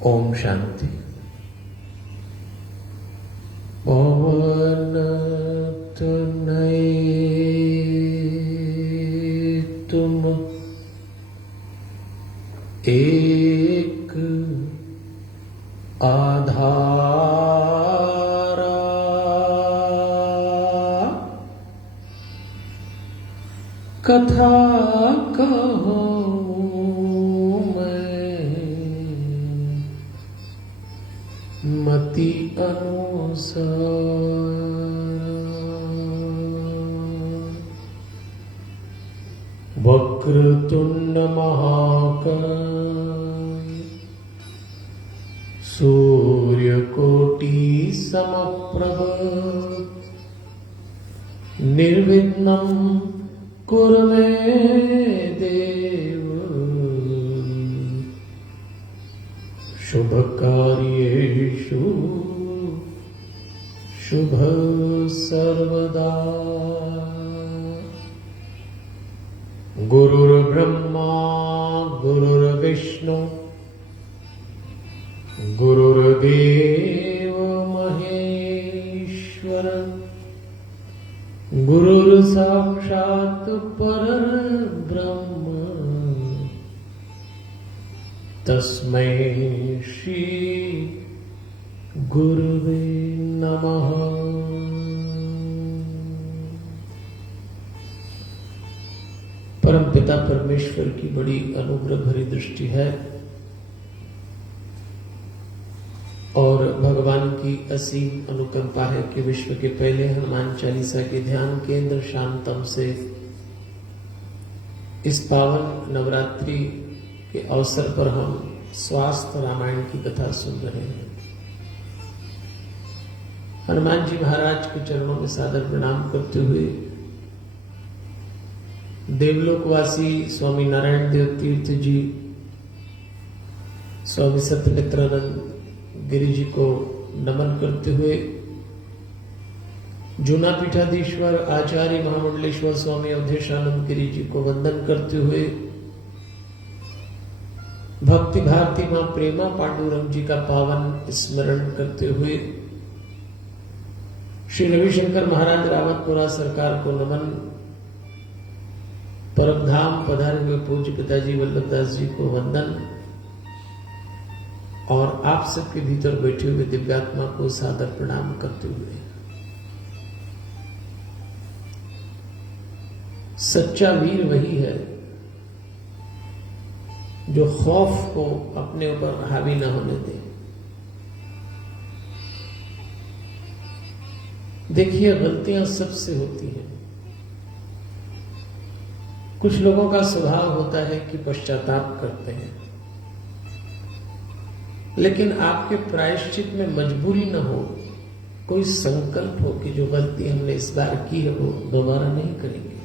ओम शांति। पवन तनय तुम एक आधारा, कथा कहो मति अनुसार। वक्रतुंड महाकाय सूर्यकोटि समप्रभ निर्विघ्नं कुरु मे देव। शुभ कार्येषु शुभ सर्वदा। गुरुर्ब्रह्मा गुरुर्विष्णु गुरुर्देव महेश्वर, गुरुर्साक्षात् परब्रह्म तस्मै श्री गुरुवे नमः। परम पिता परमेश्वर की बड़ी अनुग्रह भरी दृष्टि है और भगवान की असीम अनुकंपा है कि विश्व के पहले हनुमान चालीसा के ध्यान केंद्र शांतम से इस पावन नवरात्रि के अवसर पर हम स्वास्थ्य रामायण की कथा सुन रहे हैं। हनुमान जी महाराज के चरणों में सादर प्रणाम करते हुए देवलोकवासी स्वामी नारायण देव तीर्थ जी, स्वामी सत्यमित्रानंद गिरि जी को नमन करते हुए जूना पीठाधीश्वर आचार्य महामंडलेश्वर स्वामी अवधेशानंद गिरि जी को वंदन करते हुए भक्ति भारती मां प्रेमा पांडुरंग जी का पावन स्मरण करते हुए श्री रविशंकर महाराज रावतपुरा सरकार को नमन, परमधाम पधारे हुए पूज्य पिताजी वल्लभदास जी को वंदन और आप सबके भीतर बैठे हुए दिव्यात्मा को सादर प्रणाम करते हुए सच्चा वीर वही है जो खौफ को अपने ऊपर हावी न होने दे। देखिए, गलतियां सबसे होती हैं। कुछ लोगों का स्वभाव होता है कि पश्चाताप करते हैं, लेकिन आपके प्रायश्चित में मजबूरी न हो, कोई संकल्प हो कि जो गलती हमने इस बार की है वो दोबारा नहीं करेंगे।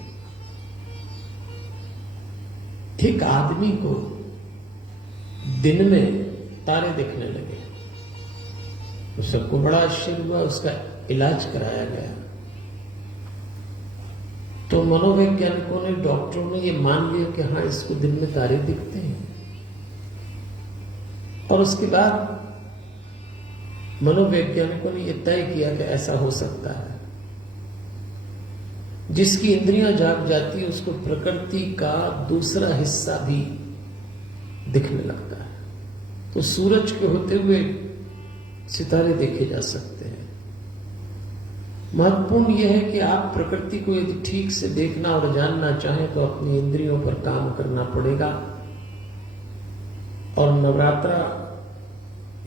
एक आदमी को दिन में तारे दिखने लगे, तो सबको बड़ा आश्चर्य हुआ, उसका इलाज कराया गया तो मनोवैज्ञानिकों ने, डॉक्टरों ने ये मान लिया कि हाँ, इसको दिन में तारे दिखते हैं। और उसके बाद मनोवैज्ञानिकों ने यह तय किया कि ऐसा हो सकता है, जिसकी इंद्रियां जाग जाती है उसको प्रकृति का दूसरा हिस्सा भी दिखने लगता है। तो सूरज के होते हुए सितारे देखे जा सकते हैं। महत्वपूर्ण यह है कि आप प्रकृति को यदि ठीक से देखना और जानना चाहें तो अपनी इंद्रियों पर काम करना पड़ेगा। और नवरात्रा,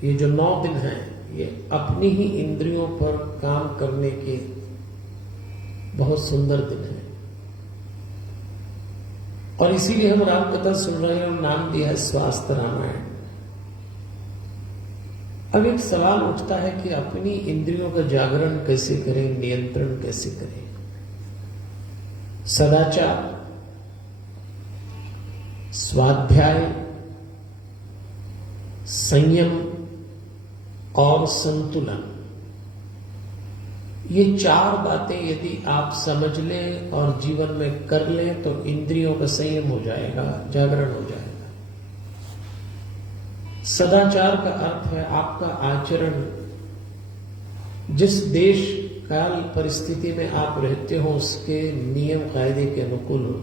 ये जो 9 दिन हैं, ये अपनी ही इंद्रियों पर काम करने के बहुत सुंदर दिन हैं। और इसीलिए हम राम कथा सुन रहे हैं और नाम दिया है स्वास्थ्य रामायण। अब एक सवाल उठता है कि अपनी इंद्रियों का जागरण कैसे करें, नियंत्रण कैसे करें। सदाचार, स्वाध्याय, संयम और संतुलन, ये 4 बातें यदि आप समझ लें और जीवन में कर लें तो इंद्रियों का संयम हो जाएगा, जागरण हो जाएगा। सदाचार का अर्थ है आपका आचरण जिस देश काल परिस्थिति में आप रहते हो उसके नियम कायदे के अनुकूल हो।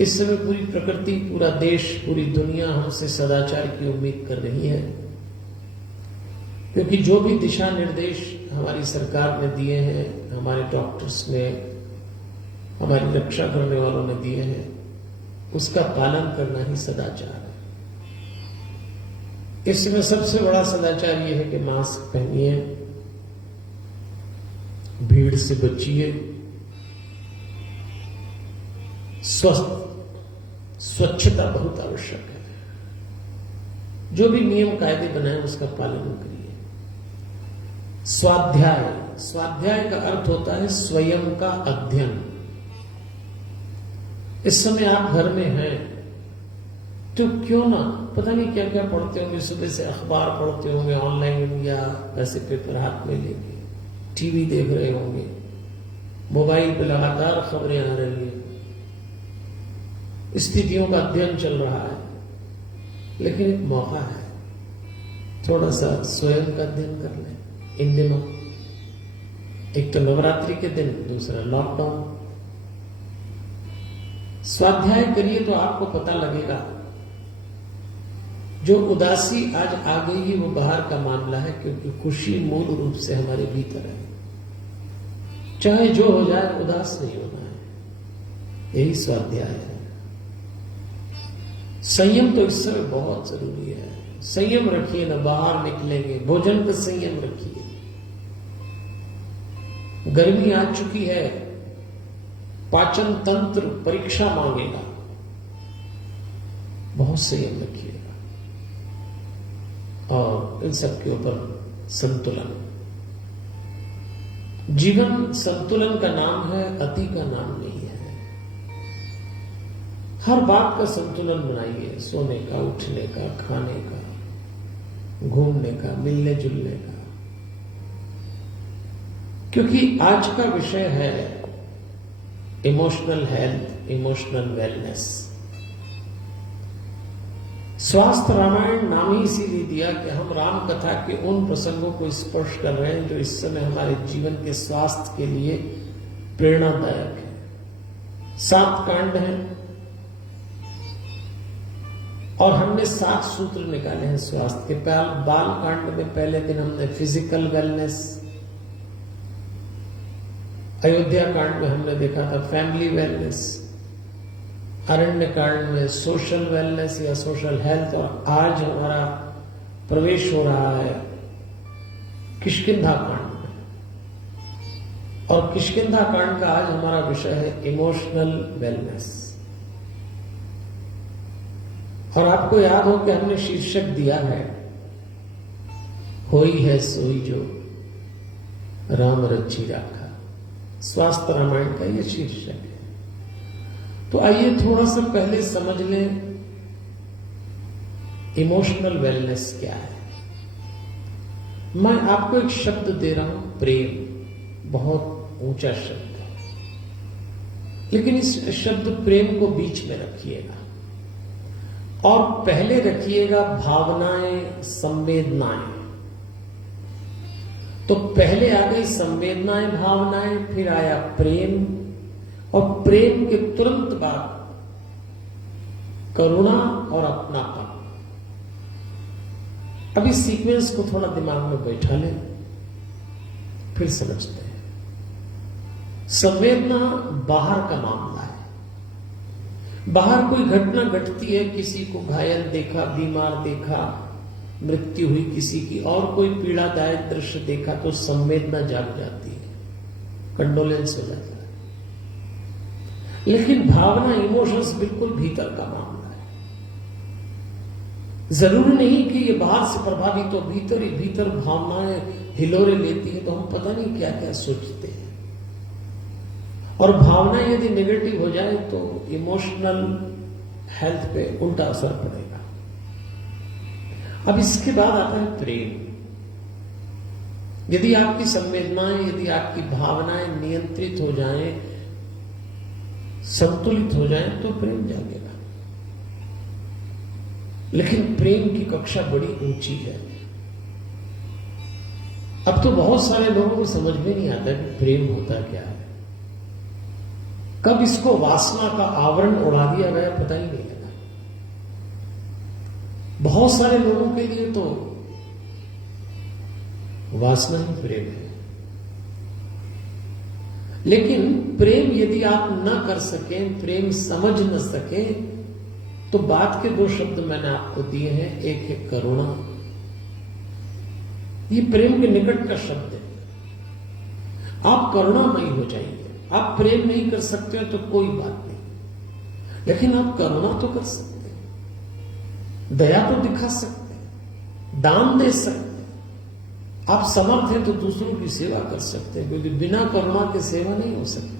इस समय पूरी प्रकृति, पूरा देश, पूरी दुनिया हमसे सदाचार की उम्मीद कर रही है, क्योंकि जो भी दिशा निर्देश हमारी सरकार ने दिए हैं, हमारे डॉक्टर्स ने, हमारी रक्षा करने वालों ने दिए हैं, उसका पालन करना ही सदाचार है। इसमें सबसे बड़ा सदाचार यह है कि मास्क पहनिए, भीड़ से बचिए, स्वच्छता बहुत आवश्यक है। जो भी नियम कायदे बनाए उसका पालन करिए। स्वाध्याय का अर्थ होता है स्वयं का अध्ययन। इस समय आप घर में हैं तो क्यों ना, पता नहीं क्या क्या पढ़ते होंगे, सुबह से अखबार पढ़ते होंगे, ऑनलाइन या ऐसे पेपर हाथ में लेके, टीवी देख रहे होंगे, मोबाइल पे लगातार खबरें आ रही हैं, स्थितियों का अध्ययन चल रहा है। लेकिन एक मौका है, थोड़ा सा स्वयं का अध्ययन कर लें इन दिनों। एक तो नवरात्रि के दिन, दूसरा लॉकडाउन। स्वाध्याय करिए तो आपको पता लगेगा जो उदासी आज आ गई है वो बाहर का मामला है, क्योंकि खुशी मूल रूप से हमारे भीतर है। चाहे जो हो जाए उदास नहीं होना है, यही स्वाध्याय है। संयम तो इस समय बहुत जरूरी है। संयम रखिए ना, बाहर निकलेंगे, भोजन पर संयम रखिए। गर्मी आ चुकी है, पाचन तंत्र परीक्षा मांगेगा, बहुत संयम रखिएगा। और इन सब के ऊपर संतुलन। जीवन संतुलन का नाम है, अति का नाम नहीं है। हर बात का संतुलन बनाइए, सोने का, उठने का, खाने का, घूमने का, मिलने जुलने का। क्योंकि आज का विषय है इमोशनल हेल्थ, इमोशनल वेलनेस। स्वास्थ्य रामायण नाम ही इसीलिए दिया कि हम राम कथा के उन प्रसंगों को स्पर्श कर रहे हैं जो इस समय हमारे जीवन के स्वास्थ्य के लिए प्रेरणादायक है। 7 कांड हैं और हमने 7 सूत्र निकाले हैं स्वास्थ्य के। बाल कांड में पहले दिन हमने फिजिकल वेलनेस, अयोध्या कांड में हमने देखा था फैमिली वेलनेस, अरण्य कांड में सोशल वेलनेस या सोशल हेल्थ, और आज हमारा प्रवेश हो रहा है किष्किंधा कांड में। और किष्किंधा कांड का आज हमारा विषय है इमोशनल वेलनेस। और आपको याद हो कि हमने शीर्षक दिया है, होई है सोई जो राम रची राखा। स्वास्थ्य रामायण का यह शीर्षक है। तो आइए थोड़ा सा पहले समझ लें इमोशनल वेलनेस क्या है। मैं आपको एक शब्द दे रहा हूं, प्रेम। बहुत ऊंचा शब्द है, लेकिन इस शब्द प्रेम को बीच में रखिएगा और पहले रखिएगा भावनाएं, संवेदनाएं। तो पहले आ गई संवेदनाएं, भावनाएं, फिर आया प्रेम, और प्रेम के तुरंत बाद करुणा और अपनापन। अब इस सीक्वेंस को थोड़ा दिमाग में बैठा लें, फिर समझते हैं। संवेदना बाहर का मामला है। बाहर कोई घटना घटती है, किसी को घायल देखा, बीमार देखा, मृत्यु हुई किसी की, और कोई पीड़ादायक दृश्य देखा तो संवेदना जाग जाती है, कंडोलेंस हो जाता है। लेकिन भावना, इमोशंस बिल्कुल भीतर का मामला है। जरूरी नहीं कि ये बाहर से प्रभावित हो, भीतर ही भीतर भावनाएं हिलोरे लेती है तो हम पता नहीं क्या क्या सोचते हैं। और भावना यदि नेगेटिव हो जाए तो इमोशनल हेल्थ पे उल्टा असर पड़ेगा। अब इसके बाद आता है प्रेम। यदि आपकी संवेदनाएं, यदि आपकी भावनाएं नियंत्रित हो जाएं, संतुलित हो जाएं, तो प्रेम जागेगा। लेकिन प्रेम की कक्षा बड़ी ऊंची है। अब तो बहुत सारे लोगों को समझ में नहीं आता कि प्रेम होता क्या है। कब इसको वासना का आवरण उड़ा दिया गया पता ही नहीं लगा। बहुत सारे लोगों के लिए तो वासना ही प्रेम है। लेकिन प्रेम यदि आप न कर सकें, प्रेम समझ न सके, तो बात के दो शब्द मैंने आपको दिए हैं। एक है करुणा, ये प्रेम के निकट का शब्द है। आप करुणामयी हो जाएंगे। आप प्रेम नहीं कर सकते हो तो कोई बात नहीं, लेकिन आप करुणा तो कर सकते हैं, दया तो दिखा सकते हैं, दान दे सकते हैं। आप समर्थ हैं तो दूसरों की सेवा कर सकते हैं, क्योंकि बिना करुणा के सेवा नहीं हो सकती।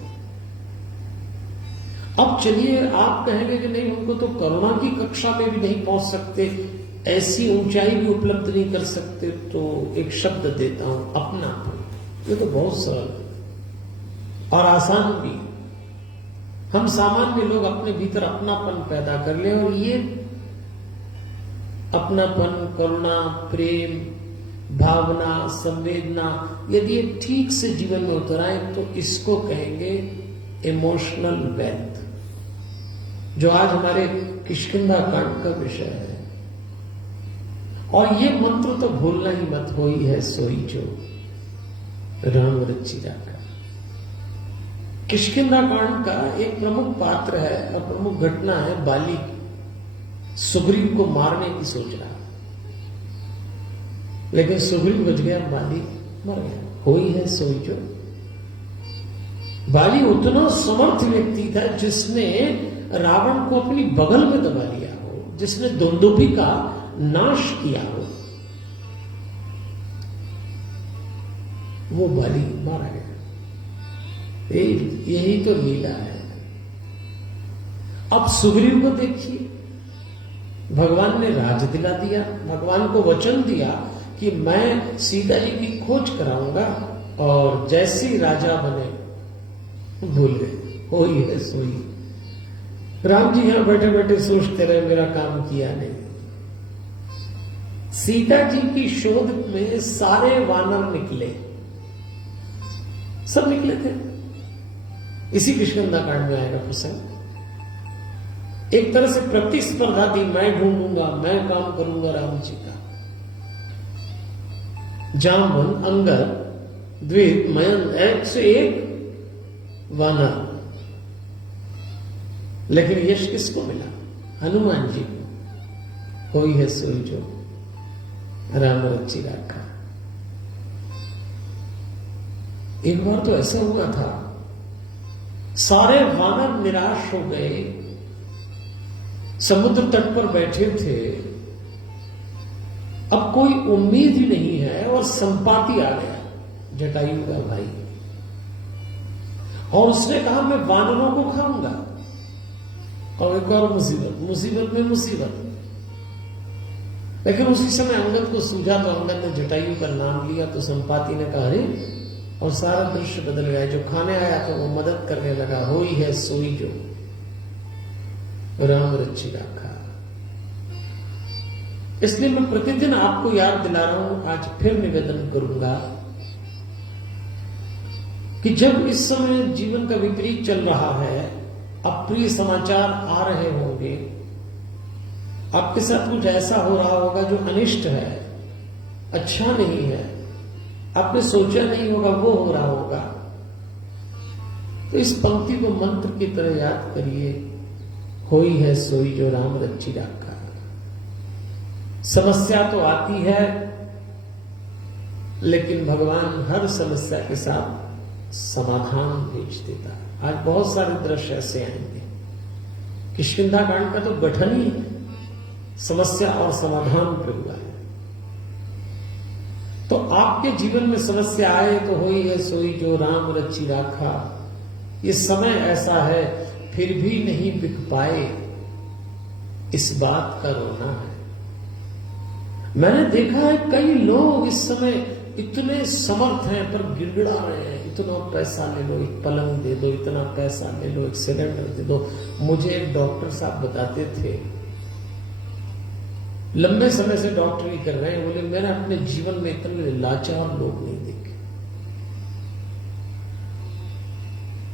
अब चलिए आप कहेंगे कि नहीं, हमको तो करुणा की कक्षा में भी नहीं पहुंच सकते, ऐसी ऊंचाई भी उपलब्ध नहीं कर सकते, तो एक शब्द देता हूं, अपनापन। ये तो बहुत सरल और आसान भी। हम सामान्य लोग अपने भीतर अपनापन पैदा कर ले, और ये अपनापन, करुणा, प्रेम, भावना, संवेदना यदि ये ठीक से जीवन में उतर आए तो इसको कहेंगे इमोशनल वेल्थ, जो आज हमारे किष्किंधा कांड का विषय है। और ये मंत्र तो भूलना ही मत, होई है सोई जो राम रची राखा। किष्किंधा कांड का एक प्रमुख पात्र है और प्रमुख घटना है, बाली सुग्रीव को मारने की सोच रहा, लेकिन सुग्रीव बच गया, बाली मर गया। होई है सोई जो। बाली उतना समर्थ व्यक्ति था जिसने रावण को अपनी बगल में दबा लिया हो, जिसने दुंदुभि का नाश किया हो, वो बाली मारा गया। यही तो लीला है। अब सुग्रीव को देखिए, भगवान ने राज दिला दिया, भगवान को वचन दिया कि मैं सीता जी की खोज कराऊंगा, और जैसे ही राजा बने भूल गए, होई है सोई। राम जी यहां बैठे बैठे सोचते रहे, मेरा काम किया नहीं। सीता जी की शोध में सारे वानर निकले, सब निकले थे। इसी किष्किंधा कांड में आएगा प्रसंग। एक तरह से प्रतिस्पर्धा थी, मैं ढूंढूंगा, मैं काम करूंगा राम जी का। जामवन, अंगद, द्वित, मयन, एक से एक वानर, लेकिन यश किसको मिला? हनुमान जी को। कोई है सोई जो राम रची राखा। एक बार तो ऐसा हुआ था, सारे वानर निराश हो गए, समुद्र तट पर बैठे थे, अब कोई उम्मीद ही नहीं है, और संपाति आ गया, जटायु का भाई, और उसने कहा मैं वानरों को खाऊंगा। और एक और मुसीबत, मुसीबत में मुसीबत। लेकिन उसी समय अंगद को सूझा, तो अंगद ने जटायु का नाम लिया, तो संपाति ने कहा अरे, और सारा दृश्य बदल गया। जो खाने आया था वो मदद करने लगा। होई है सोई जो राम रची राखा। इसलिए मैं प्रतिदिन आपको याद दिला रहा हूं, आज फिर निवेदन करूंगा कि जब इस समय जीवन का विपरीत चल रहा है, अप्रिय समाचार आ रहे होंगे, आपके साथ कुछ ऐसा हो रहा होगा जो अनिष्ट है, अच्छा नहीं है, आपने सोचा नहीं होगा वो हो रहा होगा, तो इस पंक्ति को मंत्र की तरह याद करिए, होई है सोई जो राम रची राखा। समस्या तो आती है, लेकिन भगवान हर समस्या के साथ समाधान भेज देता है। आज बहुत सारे दृश्य ऐसे आएंगे। किष्किंधा कांड का तो गठन ही समस्या और समाधान पर हुआ है। तो आपके जीवन में समस्या आए तो होई है सोई जो राम रची राखा। ये समय ऐसा है, फिर भी नहीं बिक पाए, इस बात का रोना है। मैंने देखा है कई लोग इस समय इतने समर्थ हैं पर गिड़गिड़ा रहे हैं, इतना पैसा ले लो, एक पलंग दे दो, इतना पैसा ले लो, एक सिलेंडर दे दो। मुझे एक डॉक्टर साहब बताते थे लंबे समय से डॉक्टरी कर रहे हैं, बोले मैंने अपने जीवन में इतने लाचार लोग नहीं देखे,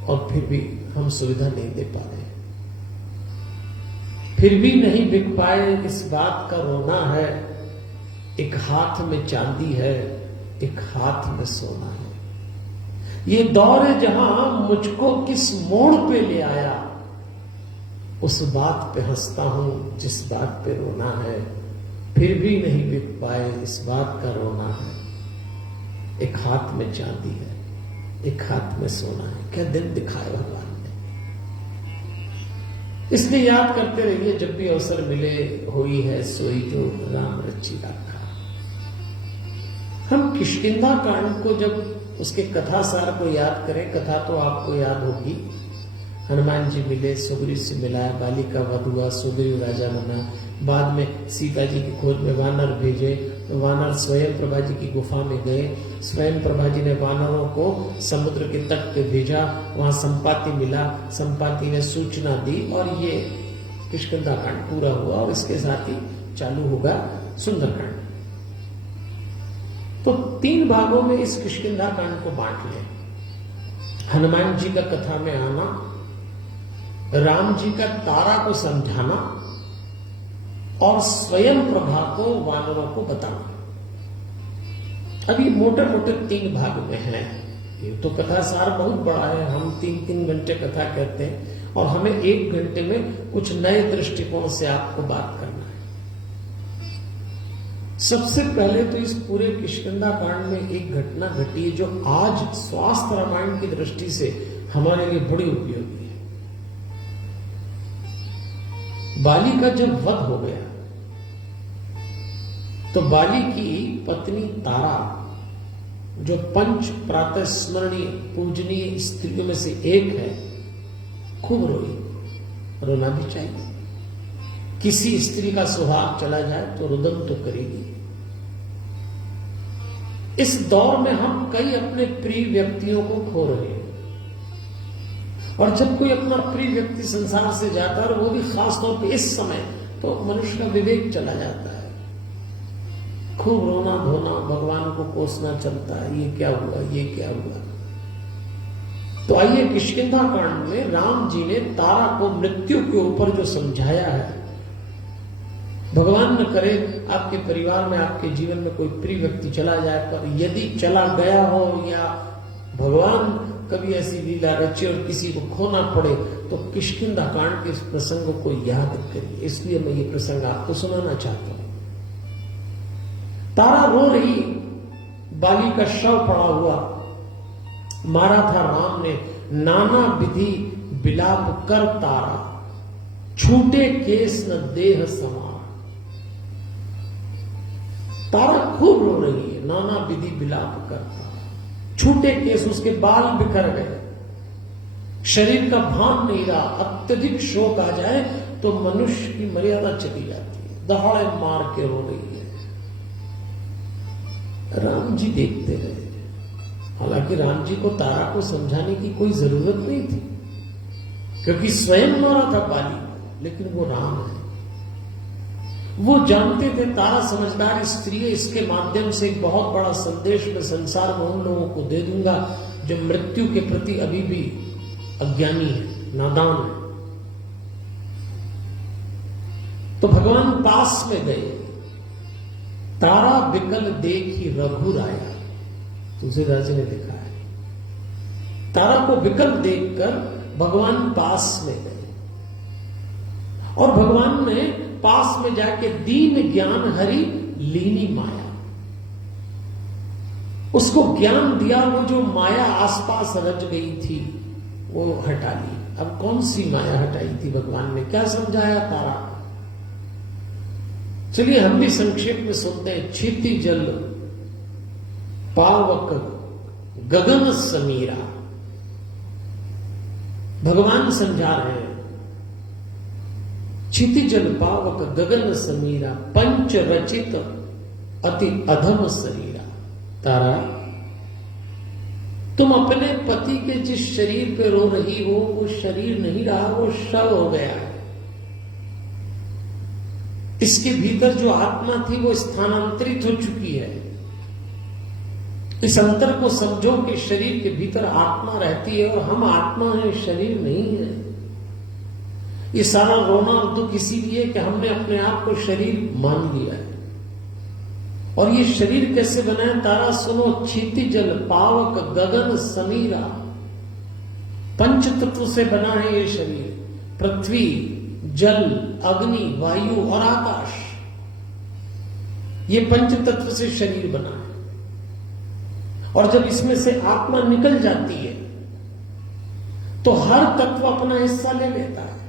और फिर भी हम सुविधा नहीं दे पा रहे, फिर भी नहीं बिक पाए, इस बात का रोना है। एक हाथ में चांदी है, एक हाथ में सोना है। ये दौर है जहां मुझको किस मोड़ पे ले आया, उस बात पे हंसता हूं जिस बात पे रोना है। फिर भी नहीं बिक पाए, इस बात का रोना है। एक हाथ में चांदी है, एक हाथ में सोना है। क्या दिन दिखाए भगवान ने। इसलिए याद करते रहिए, जब भी अवसर मिले, होई है सोई जो राम रची राखा। हम किष्किंधा कांड को जब उसके कथा सार को याद करें, कथा तो आपको याद होगी। हनुमान जी मिले, सुग्रीव से मिलाया, बाली का वध हुआ, सुग्रीव राजा बना, बाद में सीता जी की खोज में वानर भेजे, वानर स्वयं प्रभा जी की गुफा में गए, स्वयं प्रभा जी ने वानरों को समुद्र के तट पे भेजा, वहां संपाति मिला, संपाति ने सूचना दी, और ये किष्किंधा कांड पूरा हुआ। और इसके साथ ही चालू होगा सुंदरकांड। तो 3 भागों में इस किष्किंधा कांड को बांट लें। हनुमान जी का कथा में आना, राम जी का तारा को समझाना, और स्वयं प्रभा को वानरों को बताना। अभी मोटे मोटे 3 भाग में है। ये तो कथा सार बहुत बड़ा है, हम 3-3 घंटे कथा कहते हैं, और हमें 1 घंटे में कुछ नए दृष्टिकोण से आपको बात करना है। सबसे पहले तो इस पूरे किष्किंधा कांड में एक घटना घटी है जो आज स्वास्थ्य रामायण की दृष्टि से हमारे लिए बड़ी उपयोगी है। बाली का जब वध हो गया तो बाली की पत्नी तारा, जो पंच प्रातः स्मरणीय पूजनीय स्त्रियों में से एक है, खूब रोई। रोना भी चाहिए, किसी स्त्री का सुहाग चला जाए तो रुदन तो करेगी। इस दौर में हम कई अपने प्रिय व्यक्तियों को खो रहे हैं, और जब कोई अपना प्रिय व्यक्ति संसार से जाता है, और वो भी खास तौर पे इस समय, तो मनुष्य का विवेक चला जाता है। खूब रोना धोना, भगवान को कोसना चलता है, ये क्या हुआ, ये क्या हुआ। तो आइए, किष्किंधा कांड में राम जी ने तारा को मृत्यु के ऊपर जो समझाया है, भगवान न करे आपके परिवार में, आपके जीवन में कोई प्रिय व्यक्ति चला जाए, पर यदि चला गया हो या भगवान कभी ऐसी लीला रचे और किसी को खोना पड़े, तो किष्किंधा कांड के इस प्रसंग को याद करिए। इसलिए मैं ये प्रसंग आपको सुनाना चाहता हूं। तारा रो रही, बाली का शव पड़ा हुआ, मारा था राम ने नाना विधि बिलाप कर तारा, छूटे केस न देह समार। तारा खूब रो रही है, नाना विधि बिलाप कर तारा, छूटे केस, उसके बाल बिखर गए, शरीर का भान नहीं रहा। अत्यधिक शोक आ जाए तो मनुष्य की मर्यादा चली जाती है, दहाड़े मार के रो रही है। राम जी देखते रहे। हालांकि राम जी को तारा को समझाने की कोई जरूरत नहीं थी, क्योंकि स्वयं मारा था बाली, लेकिन वो राम है। वो जानते थे तारा समझदार स्त्री है, इसके माध्यम से एक बहुत बड़ा संदेश मैं संसार में उन लोगों को दे दूंगा जो मृत्यु के प्रति अभी भी अज्ञानी है, नादान है। तो भगवान पास में गए। तारा विकल देखी रघुर आया, तुलसीदास जी ने लिखा है। तारा को विकल देखकर भगवान पास में गए, और भगवान ने पास में जाके दीन ज्ञान हरि लीनी माया, उसको ज्ञान दिया। वो जो माया आसपास रच गई थी वो हटा ली। अब कौन सी माया हटाई थी भगवान ने, क्या समझाया तारा? चलिए हम भी संक्षेप में सुनते हैं। क्षिति जल पावक गगन समीरा, भगवान समझा रहे हैं। क्षिति जल पावक गगन समीरा, पंच रचित अति अधम शरीरा। तारा, तुम अपने पति के जिस शरीर पे रो रही हो, वो शरीर नहीं रहा, वो शव हो गया है। इसके भीतर जो आत्मा थी वो स्थानांतरित हो चुकी है। इस अंतर को समझो कि शरीर के भीतर आत्मा रहती है और हम आत्मा है, शरीर नहीं है। ये सारा रोना और दुख इसीलिए कि हमने अपने आप को शरीर मान लिया है। और ये शरीर कैसे बना है? तारा सुनो, क्षितिजल पावक गगन समीरा, पंच तत्व से बना है ये शरीर। पृथ्वी, जल, अग्नि, वायु और आकाश, ये पंच तत्व से शरीर बना है। और जब इसमें से आत्मा निकल जाती है तो हर तत्व अपना हिस्सा ले लेता है।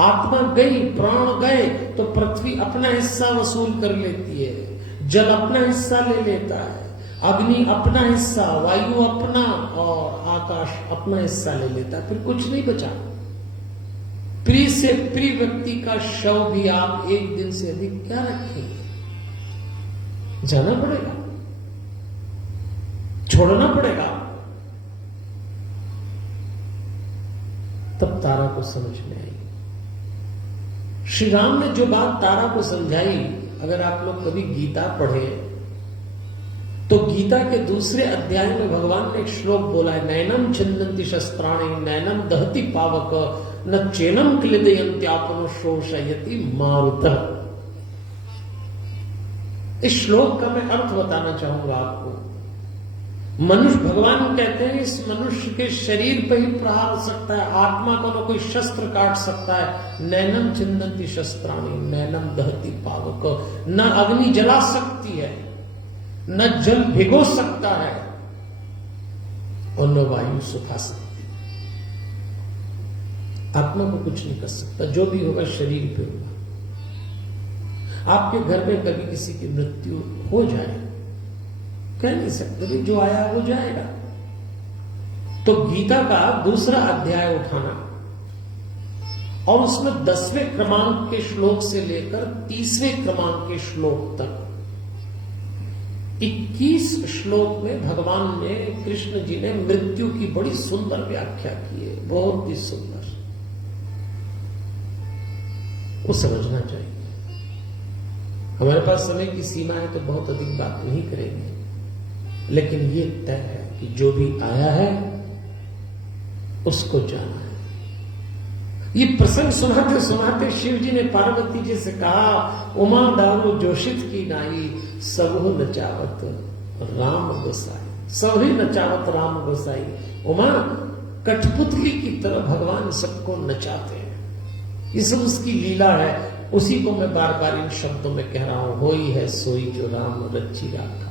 आत्मा गई, प्राण गए तो पृथ्वी अपना हिस्सा वसूल कर लेती है, जल अपना हिस्सा ले लेता है, अग्नि अपना हिस्सा, वायु अपना और आकाश अपना हिस्सा ले लेता है। फिर कुछ नहीं बचा। प्रिय से प्रिय व्यक्ति का शव भी आप एक दिन से अधिक क्या रखेंगे? जाना पड़ेगा, छोड़ना पड़ेगा। तब तारा को समझ में आई। श्री राम ने जो बात तारा को समझाई, अगर आप लोग कभी गीता पढ़े तो गीता के दूसरे अध्याय में भगवान ने एक श्लोक बोला है, नैनम छिन्दन्ति शस्त्राणि नैनम दहति पावक न चैनम क्लेदयन्त्यापनो शोषयति मारुतः। इस श्लोक का मैं अर्थ बताना चाहूंगा आपको। मनुष्य, भगवान कहते हैं, इस मनुष्य के शरीर पर ही प्रहार हो सकता है, आत्मा को न कोई शस्त्र काट सकता है। नैनम छिन्दन्ति शस्त्राणि नैनम दहति पावक, न अग्नि जला सकती है, न जल भिगो सकता है और न वायु सुखा सकती है। आत्मा को कुछ नहीं कर सकता। जो भी होगा शरीर पे होगा। आपके घर में कभी किसी की मृत्यु हो जाए, कह नहीं सकते भाई जो आया वो जाएगा। तो गीता का दूसरा अध्याय उठाना और उसमें 10वें क्रमांक के श्लोक से लेकर 30वें क्रमांक के श्लोक तक 21 श्लोक में भगवान ने, कृष्ण जी ने मृत्यु की बड़ी सुंदर व्याख्या की है, बहुत ही सुंदर। वो समझना चाहिए। हमारे पास समय की सीमा है तो बहुत अधिक बात नहीं करेंगे, लेकिन ये तय है कि जो भी आया है उसको जाना है। ये प्रसंग सुनाते सुनाते शिव जी ने पार्वती जी से कहा, उमा दारू जोशित की नाई सबहु नचावत राम गोसाई। सभी नचावत राम गोसाई। उमा कठपुतली की तरह भगवान सबको नचाते हैं। ये सब उसकी लीला है। उसी को मैं बार बार इन शब्दों में कह रहा हूं, होई है सोई जो राम रची राखा।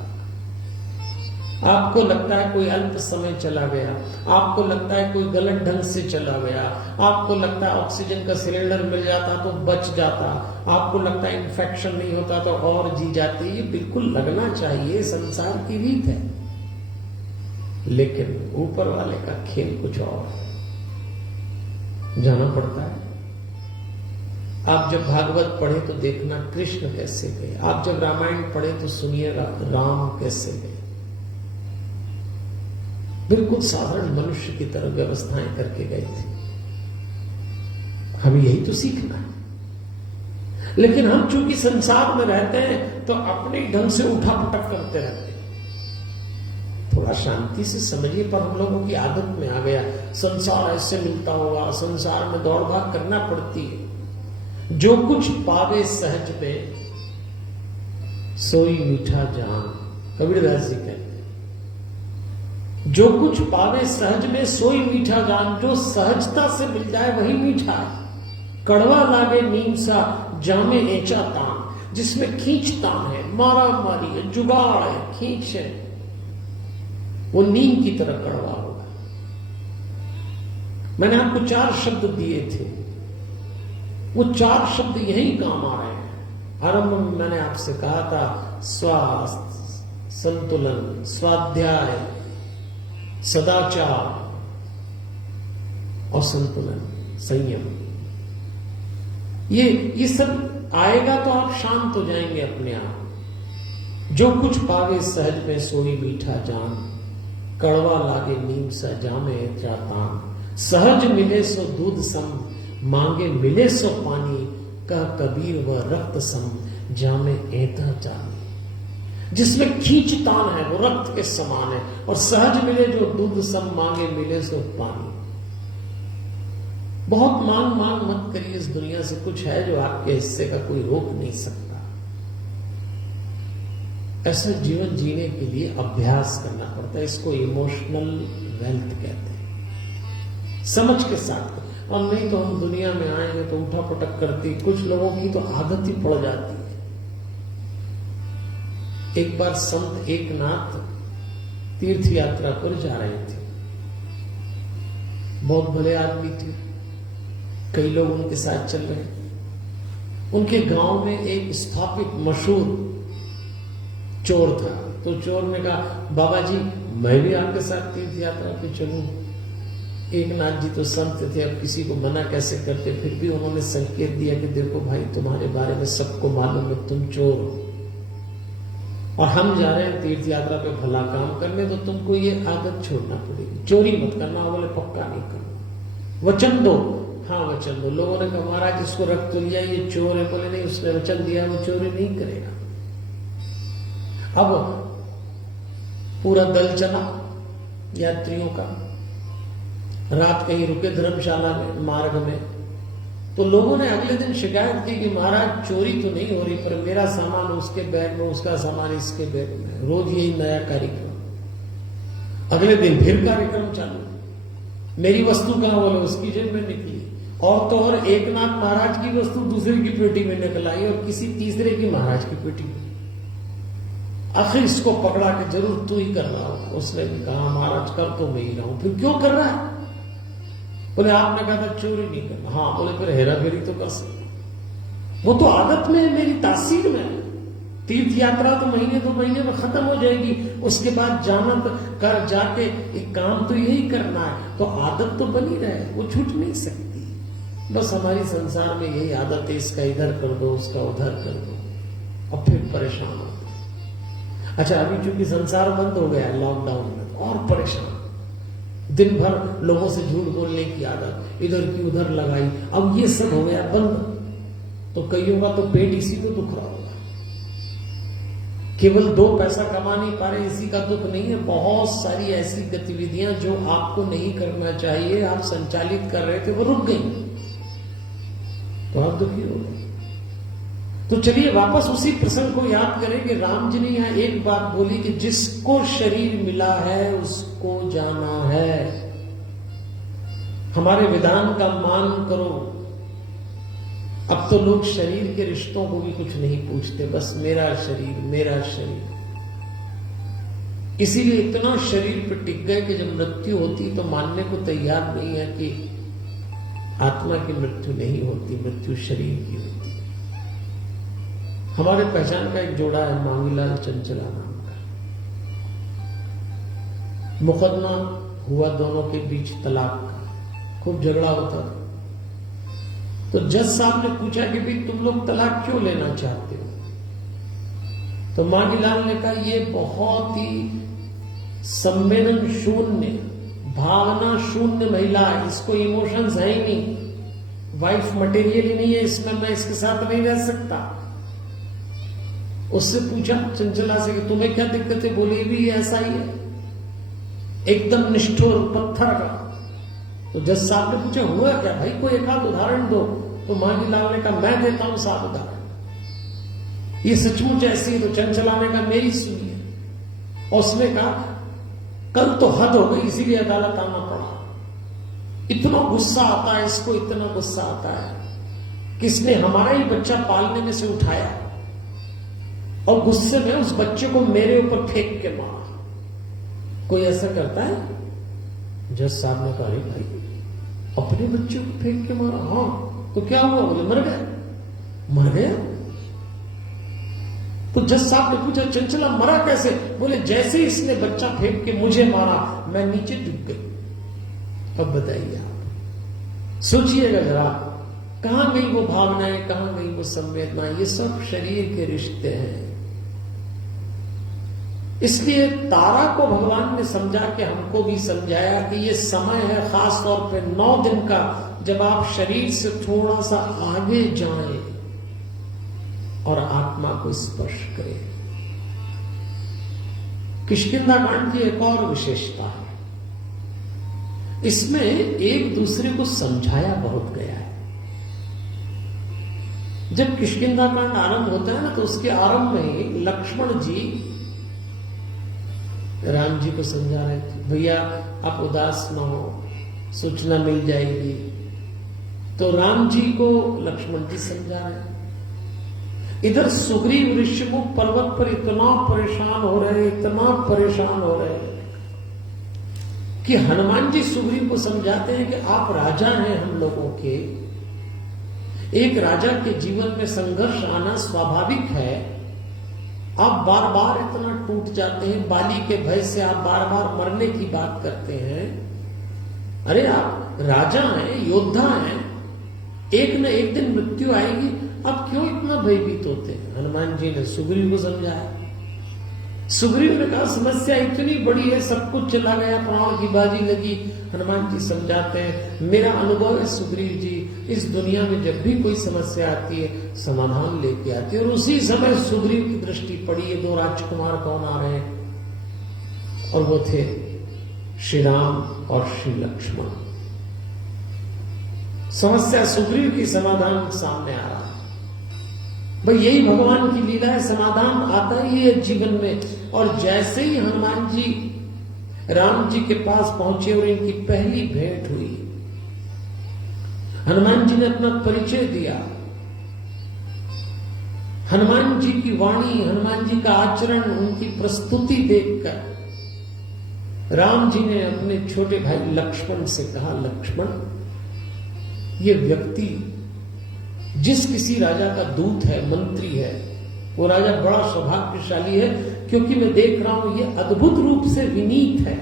आपको लगता है कोई अल्प समय चला गया, आपको लगता है कोई गलत ढंग से चला गया, आपको लगता है ऑक्सीजन का सिलेंडर मिल जाता तो बच जाता, आपको लगता है इन्फेक्शन नहीं होता तो और जी जाती। ये बिल्कुल लगना चाहिए, संसार की रीत है। लेकिन ऊपर वाले का खेल कुछ और है, जाना पड़ता है। आप जब भागवत पढ़े तो देखना कृष्ण कैसे गए, आप जब रामायण पढ़े तो सुनिए राम कैसे गए। बिल्कुल साधारण मनुष्य की तरह व्यवस्थाएं करके गए थे। हमें यही तो सीखना है। लेकिन हम चूंकि संसार में रहते हैं तो अपने ढंग से उठा पटक करते रहते हैं। थोड़ा शांति से समझिए। पर हम लोगों की आदत में आ गया, संसार ऐसे मिलता होगा, संसार में दौड़ भाग करना पड़ती है। जो कुछ पावे सहज में सोई मीठा जान, कबीरदास जी कहते हैं। जो कुछ पावे सहज में सोई मीठा जान, जो सहजता से मिल जाए वही मीठा है। कड़वा लागे नीम सा जामे एचा तान, जिसमें खींच तान है, मारा मारी है, जुगाड़ है, खींच है, वो नीम की तरह कड़वा होगा। मैंने आपको 4 शब्द दिए थे, वो 4 शब्द यही काम आ रहे हैं। आरंभ में मैंने आपसे कहा था स्वास्थ्य, संतुलन, स्वाध्याय, सदाचार और संतुलन, संयम। ये सब आएगा तो आप शांत हो जाएंगे अपने आप। जो कुछ पावे सहज में सोई मीठा जान, कड़वा लागे नीम सा जामे त्रातान। सहज मिले सो दूध सम, मांगे मिले सो पानी, का कबीर व रक्त सम जामे एता चाल, जिसमें खींचतान है वो रक्त के समान है, और सहज मिले जो दूध सम मांगे मिले सो पानी। बहुत मांग मांग मत करिए इस दुनिया से, कुछ है जो आपके हिस्से का कोई रोक नहीं सकता। ऐसा जीवन जीने के लिए अभ्यास करना पड़ता है, इसको इमोशनल वेल्थ कहते हैं, समझ के साथ। और नहीं तो हम दुनिया में आएंगे तो उठा पटक करती, कुछ लोगों की तो आदत ही पड़ जाती है। एक बार संत एकनाथ तीर्थ यात्रा पर जा रहे थे, बहुत भले आदमी थे, कई लोग उनके साथ चल रहे। उनके गांव में एक स्थापित मशहूर चोर था, तो चोर ने कहा, बाबा जी मैं भी आपके साथ तीर्थ यात्रा पे चलूं। एकनाथ जी तो संत थे, अब किसी को मना कैसे करते, फिर भी उन्होंने संकेत दिया कि देखो भाई, तुम्हारे बारे में सबको मालूम है तुम चोर हो, और हम जा रहे हैं तीर्थ यात्रा पे भला काम करने, तो तुमको ये आदत छोड़ना पड़ेगी, चोरी मत करना। बोले पक्का नहीं करना, वचन दो। हाँ वचन दो। लोगों ने कहा महाराज इसको रख तो लिया, ये चोर है। बोले नहीं, उसने वचन दिया, वो चोरी नहीं करेगा। अब पूरा दल चला यात्रियों का, रात कहीं रुके धर्मशाला में, मार्ग में, तो लोगों ने अगले दिन शिकायत की कि महाराज चोरी तो नहीं हो रही, पर मेरा सामान उसके बैग में, उसका सामान इसके बैग में, रोज यही नया कार्यक्रम। अगले दिन फिर कार्यक्रम चालू, मेरी वस्तु कहां, बोले उसकी जेब में निकली, और तो और एकनाथ महाराज की वस्तु दूसरे की पेटी में निकल आई, और किसी तीसरे की महाराज की पेटी में। आखिर इसको पकड़ा के जरूर तू ही कर रहा हो। उसने भी कहा महाराज कर तो मैं ही रहा हूं। फिर क्यों कर रहा है? बोले आपने कहा था चोरी नहीं करना। हाँ, बोले फिर हेरा फेरी तो कर सकते, वो तो आदत में है, मेरी तासीर में है। तीर्थ यात्रा तो महीने 2 महीने में खत्म हो जाएगी, उसके बाद जाना तो कर, जाके एक काम तो यही करना है, तो आदत तो बनी रहे, वो छूट नहीं सकती। बस हमारी संसार में यही आदत है, इसका इधर कर दो, उसका उधर कर दो, अब फिर परेशान हो गए। अच्छा, अभी चूंकि संसार बंद हो गया लॉकडाउन में, और परेशान, दिन भर लोगों से झूठ बोलने की आदत, इधर की उधर लगाई, अब ये सब हो गया बंद, तो कईयों का तो पेट इसी को दुख रहा होगा। केवल 2 पैसा कमा नहीं पा रहे इसी का दुख नहीं है, बहुत सारी ऐसी गतिविधियां जो आपको नहीं करना चाहिए, आप संचालित कर रहे थे, वो रुक गई, तो आप दुखी हो गए। तो चलिए वापस उसी प्रसंग को याद करें कि राम जी ने यहां एक बात बोली कि जिसको शरीर मिला है उसको जाना है। हमारे विधान का मान करो। अब तो लोग शरीर के रिश्तों को भी कुछ नहीं पूछते, बस मेरा शरीर मेरा शरीर। इसीलिए इतना शरीर पर टिक गए कि जब मृत्यु होती तो मानने को तैयार नहीं है कि आत्मा की मृत्यु नहीं होती, मृत्यु शरीर की होती। हमारे पहचान का एक जोड़ा है, मांगीलाल चंचला नाम का। मुकदमा हुआ दोनों के बीच तलाक का, खूब झगड़ा होता था। तो जज साहब ने पूछा कि भाई तुम लोग तलाक क्यों लेना चाहते हो? तो मांगीलाल ने कहा ये बहुत ही संवेदन शून्य, भावना शून्य महिला है, इसको इमोशंस है ही नहीं, वाइफ मटेरियल ही नहीं है इसमें, मैं इसके साथ नहीं रह सकता। उससे पूछा चंचला से कि तुम्हें क्या दिक्कत है? बोली भी ऐसा ही है, एकदम निष्ठुर पत्थर का। तो जज साहब ने पूछा हुआ क्या भाई, कोई एक आध उदाहरण दो। तो मांगीलाल ने कहा मैं देता हूं 7 उदाहरण, ये सचमुच ऐसी है। तो चंचला ने कहा मेरी सुनिए। और उसने कहा कल तो हद हो गई, इसीलिए अदालत आना पड़ा। इतना गुस्सा आता है इसको, इतना गुस्सा आता है कि इसने हमारा ही बच्चा पालने में से उठाया और गुस्से में उस बच्चे को मेरे ऊपर फेंक के मारा। कोई ऐसा करता है? जज साहब ने कहा अरे भाई अपने बच्चे को फेंक के मारा? हाँ। तो क्या हुआ? बोले मर गया। मर गया? तो जज साहब ने पूछा चंचला मरा कैसे? बोले जैसे ही इसने बच्चा फेंक के मुझे मारा मैं नीचे डूब गई। अब बताइए आप, सोचिएगा जरा, कहां गई वो भावनाएं, कहां गई वो संवेदना? ये सब शरीर के रिश्ते हैं। इसलिए तारा को भगवान ने समझा के हमको भी समझाया कि ये समय है खास तौर पे 9 दिन का, जब आप शरीर से थोड़ा सा आगे जाएं, और आत्मा को स्पर्श करे। किष्किंधा कांड की एक और विशेषता है, इसमें एक दूसरे को समझाया बहुत गया है। जब किष्किंधा कांड आरंभ होता है ना, तो उसके आरंभ में ही लक्ष्मण जी राम जी को समझा रहे थे, भैया आप उदास न हो, सूचना मिल जाएगी। तो राम जी को लक्ष्मण जी समझा रहे हैं। इधर सुग्रीव ऋषिमुख पर्वत पर इतना परेशान हो रहे, इतना परेशान हो रहे कि हनुमान जी सुग्रीव को समझाते हैं कि आप राजा हैं हम लोगों के, एक राजा के जीवन में संघर्ष आना स्वाभाविक है। आप बार बार इतना टूट जाते हैं, बाली के भय से आप बार बार मरने की बात करते हैं। अरे आप राजा हैं, योद्धा हैं, एक न एक दिन मृत्यु आएगी, आप क्यों इतना भयभीत होते हैं? हनुमान जी ने सुग्रीव को समझाया। सुग्रीव ने कहा समस्या इतनी बड़ी है, सब कुछ चला गया, प्राण की बाजी लगी। हनुमान जी समझाते हैं, मेरा अनुभव है सुग्रीव जी, इस दुनिया में जब भी कोई समस्या आती है समाधान लेके आती है। और उसी समय सुग्रीव की दृष्टि पड़ी, ये दो राजकुमार कौन आ रहे हैं, और वो थे श्री राम और श्री लक्ष्मण। समस्या सुग्रीव की, समाधान सामने आ रहा है। भाई यही भगवान की लीला है, समाधान आता ही है जीवन में। और जैसे ही हनुमान जी राम जी के पास पहुंचे और इनकी पहली भेंट हुई, हनुमान जी ने अपना परिचय दिया। हनुमान जी की वाणी, हनुमान जी का आचरण, उनकी प्रस्तुति देखकर राम जी ने अपने छोटे भाई लक्ष्मण से कहा, लक्ष्मण ये व्यक्ति जिस किसी राजा का दूत है, मंत्री है, वो राजा बड़ा सौभाग्यशाली है, क्योंकि मैं देख रहा हूं ये अद्भुत रूप से विनीत है।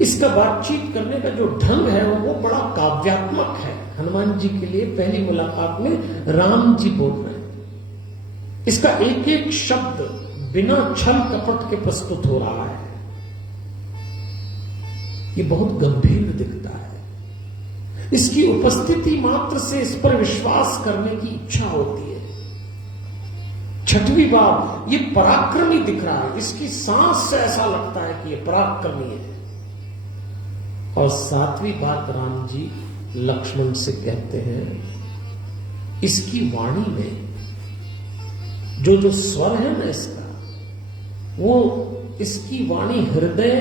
इसका बातचीत करने का जो ढंग है वो बड़ा काव्यात्मक है। हनुमान जी के लिए पहली मुलाकात में राम जी बोल रहे हैं, इसका एक एक शब्द बिना छल कपट के प्रस्तुत हो रहा है। ये बहुत गंभीर दिखता है, इसकी उपस्थिति मात्र से इस पर विश्वास करने की इच्छा होती है। छठवीं बात, ये पराक्रमी दिख रहा है, इसकी सांस से ऐसा लगता है कि ये पराक्रमी है। और सातवीं बात राम जी लक्ष्मण से कहते हैं, इसकी वाणी में जो जो स्वर है ना इसका, वो इसकी वाणी हृदय,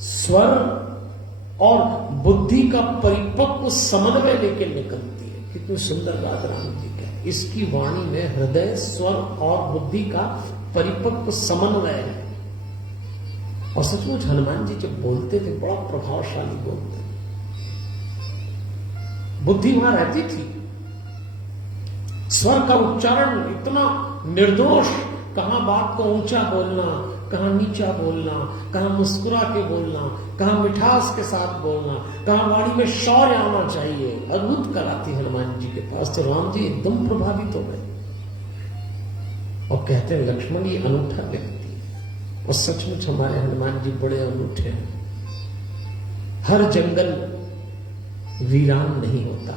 स्वर और बुद्धि का परिपक्व समन्वय लेके निकलती है। कितनी सुंदर बात राम जी कहे, इसकी वाणी में हृदय, स्वर और बुद्धि का परिपक्व समन्वय है। और सचमुच हनुमान जी जब बोलते थे बड़ा प्रभावशाली बोलते, बुद्धि वहां रहती थी, स्वर का उच्चारण इतना निर्दोष, कहां बात को ऊंचा बोलना, कहां नीचा बोलना, कहां मुस्कुरा के बोलना, कहां मिठास के साथ बोलना, कहां वाणी में शौर्य आना चाहिए। अद्भुत कला थी हनुमान जी के पास। तो राम जी एकदम प्रभावित हो गए और कहते हैं, लक्ष्मण ये अनूठा व्यक्ति है। और सचमुच हमारे हनुमान जी बड़े अनूठे हैं। हर जंगल वीरान नहीं होता,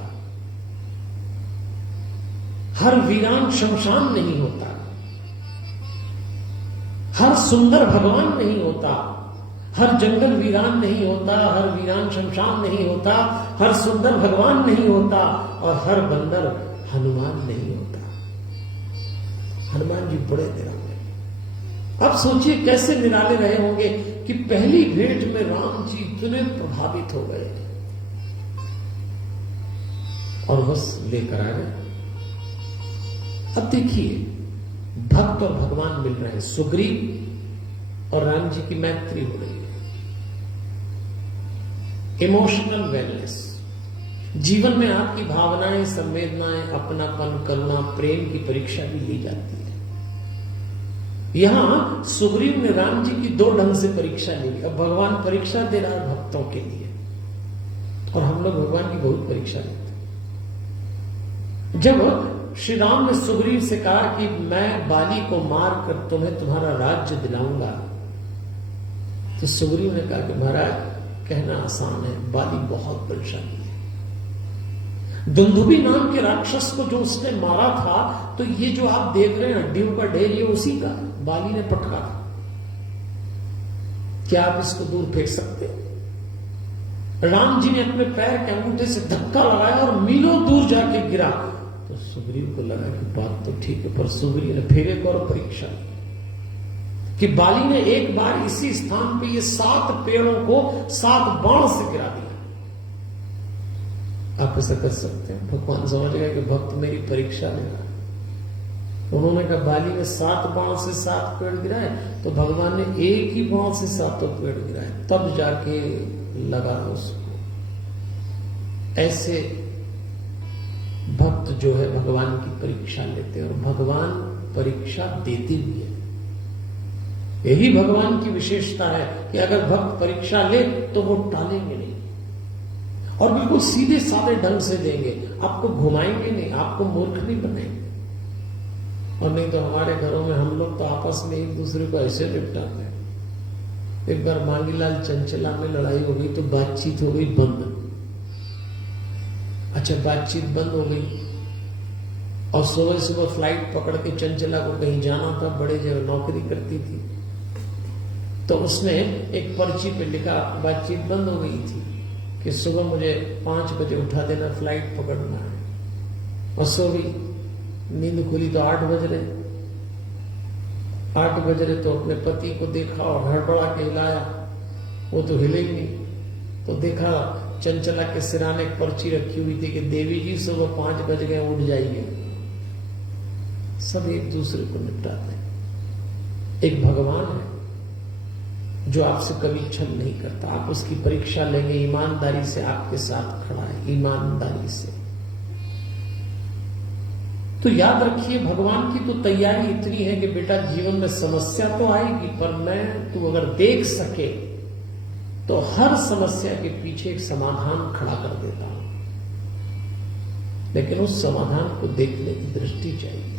हर वीरान शमशान नहीं होता, हर सुंदर भगवान नहीं होता, हर जंगल वीरान नहीं होता, हर वीरान शमशान नहीं होता, हर सुंदर भगवान नहीं होता, और हर बंदर हनुमान नहीं होता। हनुमान जी बड़े निराले। अब सोचिए कैसे निराले रहे होंगे कि पहली भेंट में राम जी इतने प्रभावित हो गए और बस लेकर आ गए। अब देखिए, भक्त और भगवान मिल रहे हैं, सुग्रीव और राम जी की मैत्री हो रही है। इमोशनल वेलनेस, जीवन में आपकी भावनाएं, संवेदनाएं, अपनापन, करुणा, प्रेम की परीक्षा भी ली जाती है। यहां सुग्रीव ने राम जी की दो ढंग से परीक्षा ली। अब भगवान परीक्षा दे रहा है भक्तों के लिए, और हम लोग भगवान की बहुत परीक्षा लेते हैं। जब श्री राम ने सुग्रीव से कहा कि मैं बाली को मार कर तुम्हें तुम्हारा राज्य दिलाऊंगा, तो सुग्रीव ने कहा कि महाराज कहना आसान है, बाली बहुत बलशाली है, दुंदुभी नाम के राक्षस को जो उसने मारा था, तो ये जो आप देख रहे हैं हड्डियों का ढेर, ये उसी का बाली ने पटका था। क्या आप इसको दूर फेंक सकते? राम जी ने अपने पैर के अंगूठे से धक्का लगाया और मीलों दूर जाके गिरा। तो सुग्रीव को लगा कि बात तो ठीक है, पर सुग्रीव ने फिर एक और परीक्षा कि बाली ने एक बार इसी स्थान पे ये 7 पेड़ों को 7 बाण से गिरा दिया। आप ऐसा कर सकते हैं? भगवान समझ गए कि भक्त मेरी परीक्षा लेगा। उन्होंने कहा बाली ने 7 बाण से 7 पेड़ गिराए, तो भगवान ने एक ही बाण से 7 पेड़ गिराए, तब जाके लगा उसको। ऐसे भक्त जो है भगवान की परीक्षा लेते हैं, और भगवान परीक्षा देते भी है। यही भगवान की विशेषता है कि अगर भक्त परीक्षा ले तो वो टालेंगे नहीं, और बिल्कुल सीधे साधे ढंग से देंगे, आपको घुमाएंगे नहीं, आपको मूर्ख नहीं बनाएंगे। और नहीं तो हमारे घरों में हम लोग तो आपस में एक दूसरे को ऐसे निपटाते हैं। एक बार मांगीलाल चंचला में लड़ाई हो गई, तो बातचीत हो गई बंद। अच्छा, बातचीत बंद हो गई, और सुबह सुबह फ्लाइट पकड़ के चंचला को कहीं जाना था, बड़े जगह नौकरी करती थी, तो उसने एक पर्ची पे लिखा, बातचीत बंद हो गई थी, कि सुबह मुझे 5 बजे उठा देना, फ्लाइट पकड़ना है। और सो भी नींद खुली तो 8 बज रहे। 8 बज रहे तो अपने पति को देखा और हड़बड़ा के हिलाया, वो तो हिले ही नहीं। तो देखा चंचला के सिराने एक पर्ची रखी हुई थी कि देवी जी सुबह 5 बज गए, उठ जाइए। सब एक दूसरे को निपटाते हैं। एक भगवान है जो आपसे कभी छल नहीं करता। आप उसकी परीक्षा लेंगे, ईमानदारी से आपके साथ खड़ा है, ईमानदारी से। तो याद रखिए, भगवान की तो तैयारी इतनी है कि बेटा जीवन में समस्या तो आएगी, पर मैं तू अगर देख सके तो हर समस्या के पीछे एक समाधान खड़ा कर देता हूं। लेकिन उस समाधान को देखने की दृष्टि चाहिए।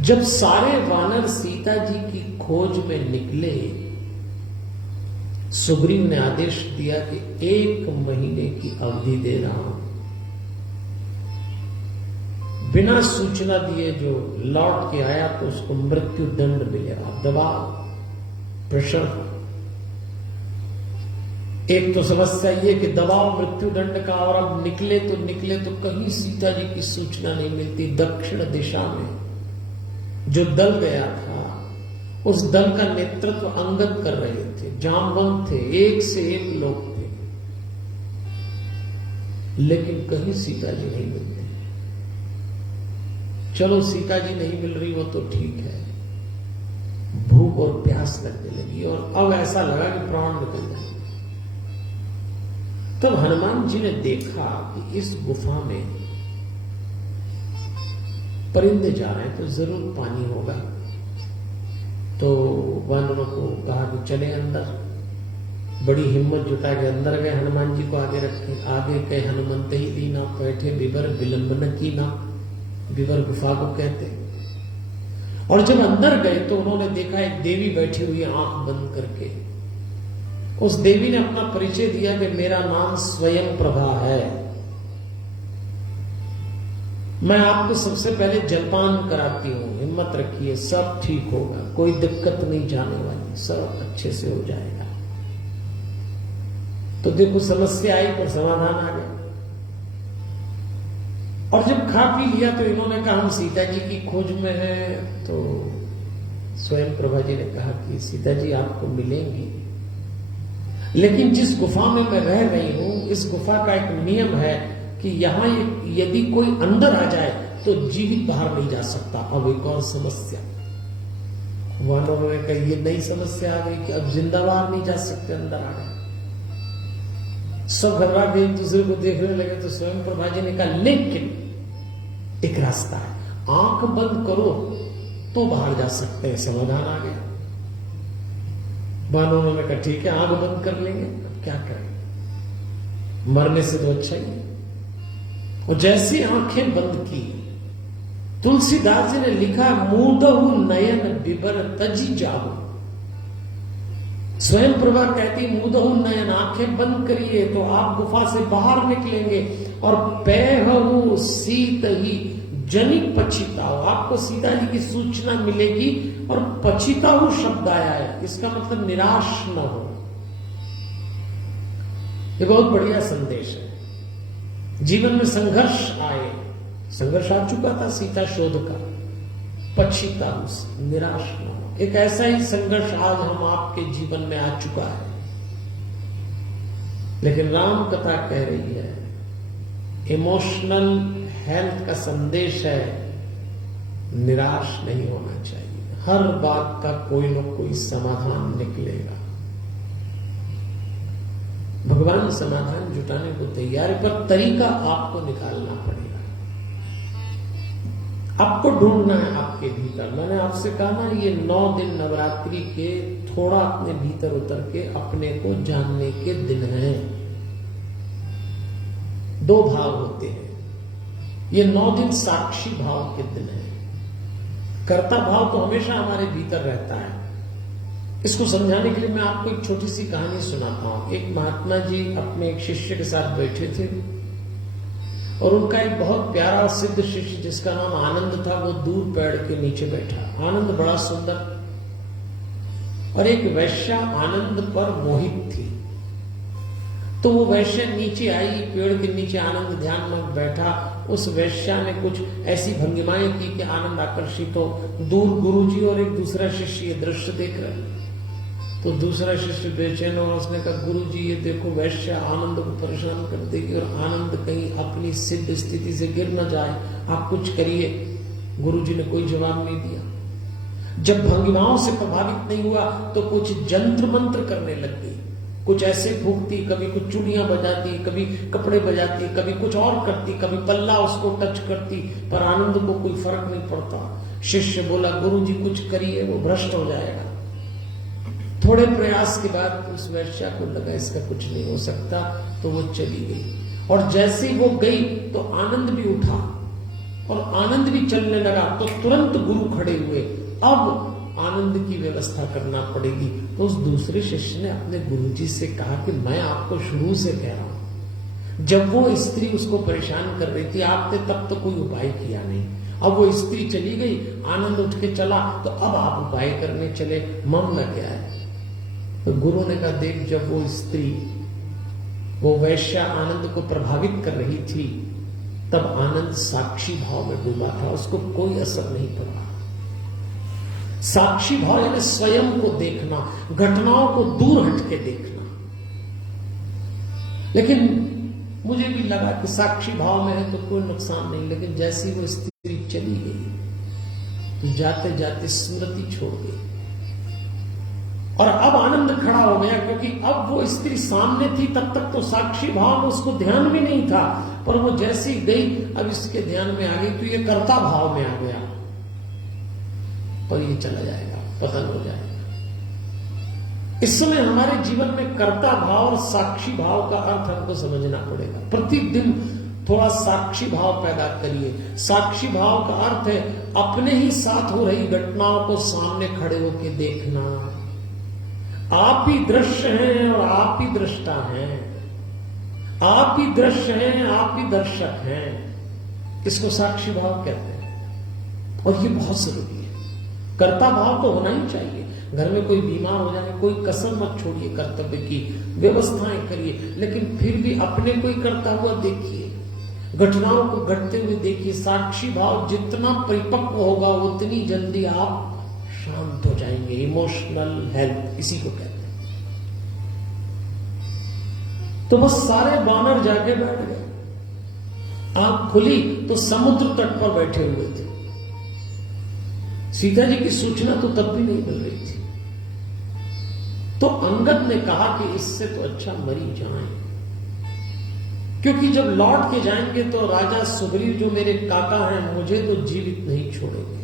जब सारे वानर सीता जी की खोज में निकले, सुग्रीव ने आदेश दिया कि 1 महीने की अवधि दे रहा हूं। बिना सूचना दिए जो लौट के आया तो उसको मृत्यु दंड मिलेगा। दबाव, प्रेशर। एक तो समस्या ये कि दबाव मृत्यु दंड का, और अब निकले तो कहीं सीता जी की सूचना नहीं मिलती। दक्षिण दिशा में जो दल गया था, उस दल का नेतृत्व अंगद कर रहे थे, जामवंत थे, एक से एक लोग थे, लेकिन कहीं सीता जी नहीं मिलती। चलो सीता जी नहीं मिल रही, वो तो ठीक है। भूख और प्यास लगने लगी, और अब ऐसा लगा कि प्राण निकल जाए। तब हनुमान जी ने देखा कि इस गुफा में परिंदे जा रहे हैं, तो जरूर पानी होगा। तो वानरों को कहा कि चले अंदर। बड़ी हिम्मत जुटा के अंदर गए, हनुमान जी को आगे रखे। आगे कहे हनुमंत ही दीना, बैठे विवर विलंबन की ना। विवर गुफा को कहते। और जब अंदर गए तो उन्होंने देखा एक देवी बैठी हुई, आंख बंद करके। उस देवी ने अपना परिचय दिया कि मेरा नाम स्वयं प्रभा है, मैं आपको सबसे पहले जलपान कराती हूं, हिम्मत रखिए, सब ठीक होगा, कोई दिक्कत नहीं जाने वाली, सब अच्छे से हो जाएगा। तो देखो समस्या आई पर समाधान आ गया। और जब खा पी लिया तो इन्होंने कहा हम सीता जी की खोज में हैं। तो स्वयं प्रभा जी ने कहा कि सीता जी आपको मिलेंगी, लेकिन जिस गुफा में मैं रह रही हूं, इस गुफा का एक नियम है कि यहां यदि कोई अंदर आ जाए तो जीवित बाहर नहीं जा सकता। अब एक और समस्या, वानरों ने कहा ये नई समस्या आ गई कि अब जिंदा बाहर नहीं जा सकते, अंदर आ गए। सब घबरा के एक दूसरे को देखने लगे। तो स्वयं प्रभा जी ने कहा लेकिन एक रास्ता है, आंख बंद करो तो बाहर जा सकते हैं। समाधान आ गया। वानरों ने कहा ठीक है, आंख बंद कर लेंगे, अब क्या करें, मरने से तो अच्छा ही है। और जैसी आंखें बंद की, तुलसीदास जी ने लिखा मूढ़हु नयन बिबर तजी जाहु। स्वयं प्रभा कहती मुदहु नयन, आंखें बंद करिए तो आप गुफा से बाहर निकलेंगे। और पैहु सीत ही जनि पछिताओ, आपको सीता जी की सूचना मिलेगी। और पछिताओ शब्द आया है, इसका मतलब निराश न हो। ये बहुत बढ़िया संदेश है। जीवन में संघर्ष आए, संघर्ष आ चुका था सीता शोध का, पछिताओ से निराश न हो। एक ऐसा ही संघर्ष आज हम आपके जीवन में आ चुका है, लेकिन राम कथा कह रही है, इमोशनल हेल्थ का संदेश है, निराश नहीं होना चाहिए। हर बात का कोई न कोई समाधान निकलेगा। भगवान समाधान जुटाने को तैयार है, पर तरीका आपको निकालना पड़ेगा। आपको ढूंढना है आपके भीतर। मैंने आपसे कहा ना, ये 9 दिन नवरात्रि के थोड़ा अपने भीतर उतर के अपने को जानने के दिन हैं। 2 भाव होते हैं। ये 9 दिन साक्षी भाव के दिन हैं। कर्ता भाव तो हमेशा हमारे भीतर रहता है। इसको समझाने के लिए मैं आपको एक छोटी सी कहानी सुनाता हूं। एक महात्मा जी अपने एक शिष्य के साथ बैठे थे और उनका एक बहुत प्यारा सिद्ध शिष्य जिसका नाम आनंद था, वो दूर पेड़ के नीचे बैठा। आनंद बड़ा सुंदर, और एक वैश्या आनंद पर मोहित थी। तो वो वैश्या नीचे आई, पेड़ के नीचे आनंद ध्यान में बैठा। उस वैश्या ने कुछ ऐसी भंगिमाएं की कि आनंद आकर्षित हो। दूर गुरुजी और एक दूसरा शिष्य ये दृश्य देख रहे। तो दूसरा शिष्य बेचैन और उसने कहा, गुरुजी ये देखो वैश्या आनंद को परेशान कर देगी और आनंद कहीं अपनी सिद्ध स्थिति से गिर न जाए, आप कुछ करिए। गुरुजी ने कोई जवाब नहीं दिया। जब भंगिमाओं से प्रभावित नहीं हुआ तो कुछ जंत्र मंत्र करने लग गई। कुछ ऐसे फूकती, कभी कुछ चूड़ियां बजाती, कभी कपड़े बजाती, कभी कुछ और करती, कभी पल्ला उसको टच करती, पर आनंद को कोई फर्क नहीं पड़ता। शिष्य बोला, गुरुजी कुछ करिए, वो भ्रष्ट हो जाएगा। थोड़े प्रयास के बाद उस वैश्या को लगा इसका कुछ नहीं हो सकता, तो वो चली गई। और जैसे ही वो गई तो आनंद भी उठा और आनंद भी चलने लगा। तो तुरंत गुरु खड़े हुए, अब आनंद की व्यवस्था करना पड़ेगी। तो उस दूसरे शिष्य ने अपने गुरुजी से कहा कि मैं आपको शुरू से कह रहा हूं, जब वो स्त्री उसको परेशान कर रही थी आपने तब तो कोई उपाय किया नहीं। अब वो स्त्री चली गई, आनंद उठ के चला, तो अब आप उपाय करने चले, मामला क्या है? तो गुरु ने कहा, देख, जब वो स्त्री, वो वैश्या आनंद को प्रभावित कर रही थी, तब आनंद साक्षी भाव में डूबा था, उसको कोई असर नहीं पड़ा। साक्षी भाव यानी स्वयं को देखना, घटनाओं को दूर हट के देखना। लेकिन मुझे भी लगा कि साक्षी भाव में है तो कोई नुकसान नहीं, लेकिन जैसी वो स्त्री चली गई तो जाते जाते स्मृति छोड़ गई। और अब आनंद खड़ा हो गया, क्योंकि अब वो स्त्री सामने थी। तब तक तो साक्षी भाव में उसको ध्यान भी नहीं था, पर वो जैसी गई अब इसके ध्यान में आ गई, तो ये कर्ता भाव में आ गया और ये चला जाएगा, पतन हो जाएगा। इस समय हमारे जीवन में कर्ता भाव और साक्षी भाव का अर्थ हमको समझना पड़ेगा। प्रतिदिन थोड़ा साक्षी भाव पैदा करिए। साक्षी भाव का अर्थ है अपने ही साथ हो रही घटनाओं को सामने खड़े होकर देखना। आप ही दृश्य हैं और आप ही दृष्टा हैं, आप ही दृश्य हैं, आप ही दर्शक हैं। इसको साक्षी भाव कहते हैं और ये बहुत जरूरी है। कर्ता भाव तो होना ही चाहिए। घर में कोई बीमार हो जाए, कोई कसर मत छोड़िए, कर्तव्य की व्यवस्थाएं करिए, लेकिन फिर भी अपने को ही करता हुआ देखिए, घटनाओं को घटते हुए देखिए। साक्षी भाव जितना परिपक्व होगा उतनी जल्दी आप शांत हो जाएंगे। इमोशनल हेल्थ इसी को कहते हैं। तो बस सारे बानर जाके बैठ गए। आंख खुली तो समुद्र तट पर बैठे हुए थे। सीता जी की सूचना तो तब भी नहीं मिल रही थी। तो अंगद ने कहा कि इससे तो अच्छा मरी जाएं, क्योंकि जब लौट के जाएंगे तो राजा सुग्रीव जो मेरे काका हैं मुझे तो जीवित नहीं छोड़ेंगे।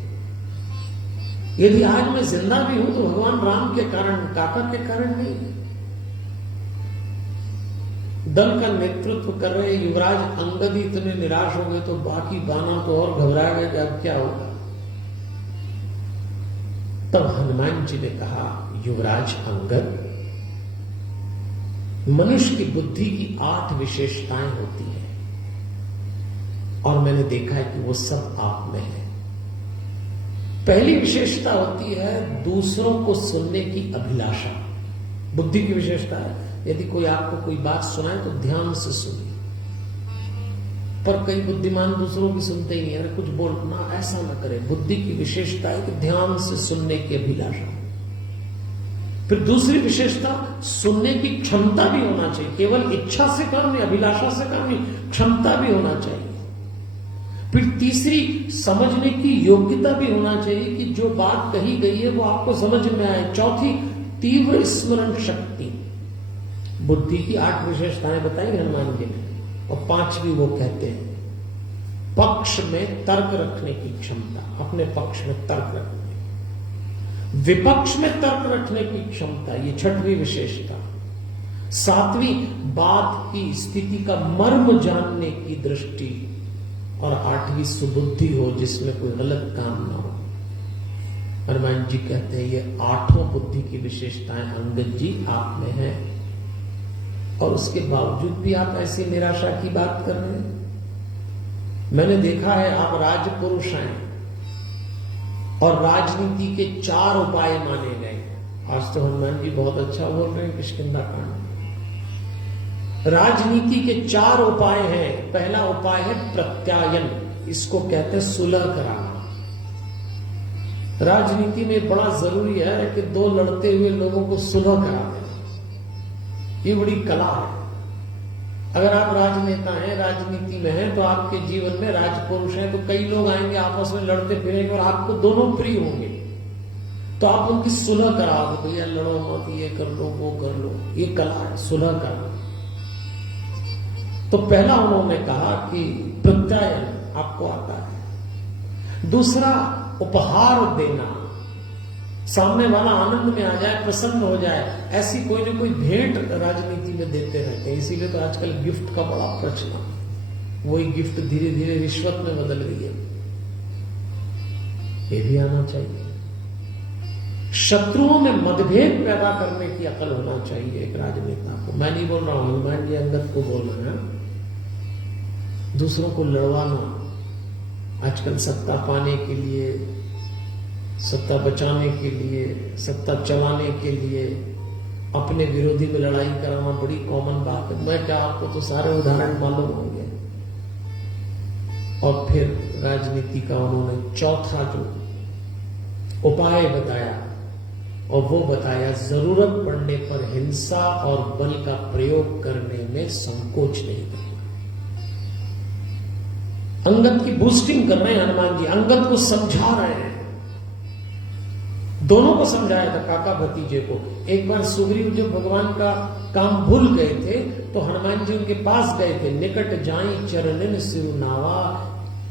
यदि आज मैं जिंदा भी हूं तो भगवान राम के कारण, काका के कारण नहीं। दल का नेतृत्व कर रहे युवराज अंगद ही इतने निराश हो गए तो बाकी बानर तो और घबरा गए कि अब क्या होगा। तब हनुमान जी ने कहा, युवराज अंगद, मनुष्य की बुद्धि की 8 विशेषताएं होती हैं और मैंने देखा है कि वो सब आप में है। पहली विशेषता होती है दूसरों को सुनने की अभिलाषा। बुद्धि की विशेषता है, यदि कोई आपको कोई बात सुनाए तो ध्यान से सुनिए। पर कई बुद्धिमान दूसरों की सुनते ही नहीं, अरे कुछ बोलना, ऐसा ना करे। बुद्धि की विशेषता है कि ध्यान से सुनने की अभिलाषा। फिर दूसरी विशेषता, सुनने की क्षमता भी होना चाहिए। केवल इच्छा से काम नहीं, अभिलाषा से काम नहीं, क्षमता भी होना चाहिए। फिर तीसरी, समझने की योग्यता भी होना चाहिए कि जो बात कही गई है वो आपको समझ में आए। चौथी, तीव्र स्मरण शक्ति। बुद्धि की 8 विशेषताएं बताई हनुमान जी ने, और 5वीं वो कहते हैं पक्ष में तर्क रखने की क्षमता। अपने पक्ष में तर्क रखने, विपक्ष में तर्क रखने की क्षमता, ये 6वीं विशेषता। 7वीं, बात की स्थिति का मर्म जानने की दृष्टि। और 8वीं, सुबुद्धि हो जिसमें कोई गलत काम ना हो। हनुमान जी कहते हैं ये 8 बुद्धि की विशेषताएं अंगद जी आप में है, और उसके बावजूद भी आप ऐसी निराशा की बात कर रहे हैं। मैंने देखा है आप राजपुरुष हैं और राजनीति के 4 उपाय माने गए। आज तो हनुमान जी बहुत अच्छा बोल रहे हैं किष्किंधा कांड। राजनीति के 4 उपाय हैं। पहला उपाय है प्रत्यायन, इसको कहते हैं सुलह कराना। राजनीति में बड़ा जरूरी है कि 2 लड़ते हुए लोगों को सुलह करा देना, ये बड़ी कला है। अगर आप राजनेता हैं, राजनीति में हैं, तो आपके जीवन में राजपुरुष हैं, तो कई लोग आएंगे आपस में लड़ते फिरेंगे और आपको दोनों प्रिय होंगे, तो आप उनकी सुलह कराओगे। भैया लड़ो मत, ये कर लो वो कर लो, ये कला है सुलह करना। तो पहला उन्होंने कहा कि प्रत्यायन आपको आता है। दूसरा, उपहार देना, सामने वाला आनंद में आ जाए, प्रसन्न हो जाए, ऐसी कोई ना कोई भेंट राजनीति में देते रहते हैं। इसीलिए तो आजकल गिफ्ट का बड़ा प्रचलन, वही गिफ्ट धीरे धीरे रिश्वत में बदल गई है। ये भी आना चाहिए। शत्रुओं में मतभेद पैदा करने की अकल होना चाहिए एक राजनेता को। मैं नहीं बोल रहा हूं, हनुमान जी अंगद को बोल रहे हैं। दूसरों को लड़वाना, आजकल सत्ता पाने के लिए, सत्ता बचाने के लिए, सत्ता चलाने के लिए अपने विरोधी में लड़ाई कराना बड़ी कॉमन बात है। मैं क्या, आपको तो सारे उदाहरण मालूम होंगे। और फिर राजनीति का उन्होंने चौथा जो उपाय बताया, और वो बताया जरूरत पड़ने पर हिंसा और बल का प्रयोग करने में संकोच नहीं करना। अंगद की बूस्टिंग कर रहे हैं हनुमान जी, अंगद को समझा रहे हैं। दोनों को समझाया था, काका भतीजे को। एक बार सुग्रीव जब भगवान का काम भूल गए थे तो हनुमान जी उनके पास गए थे। निकट जाई चरणन सिरुनावा,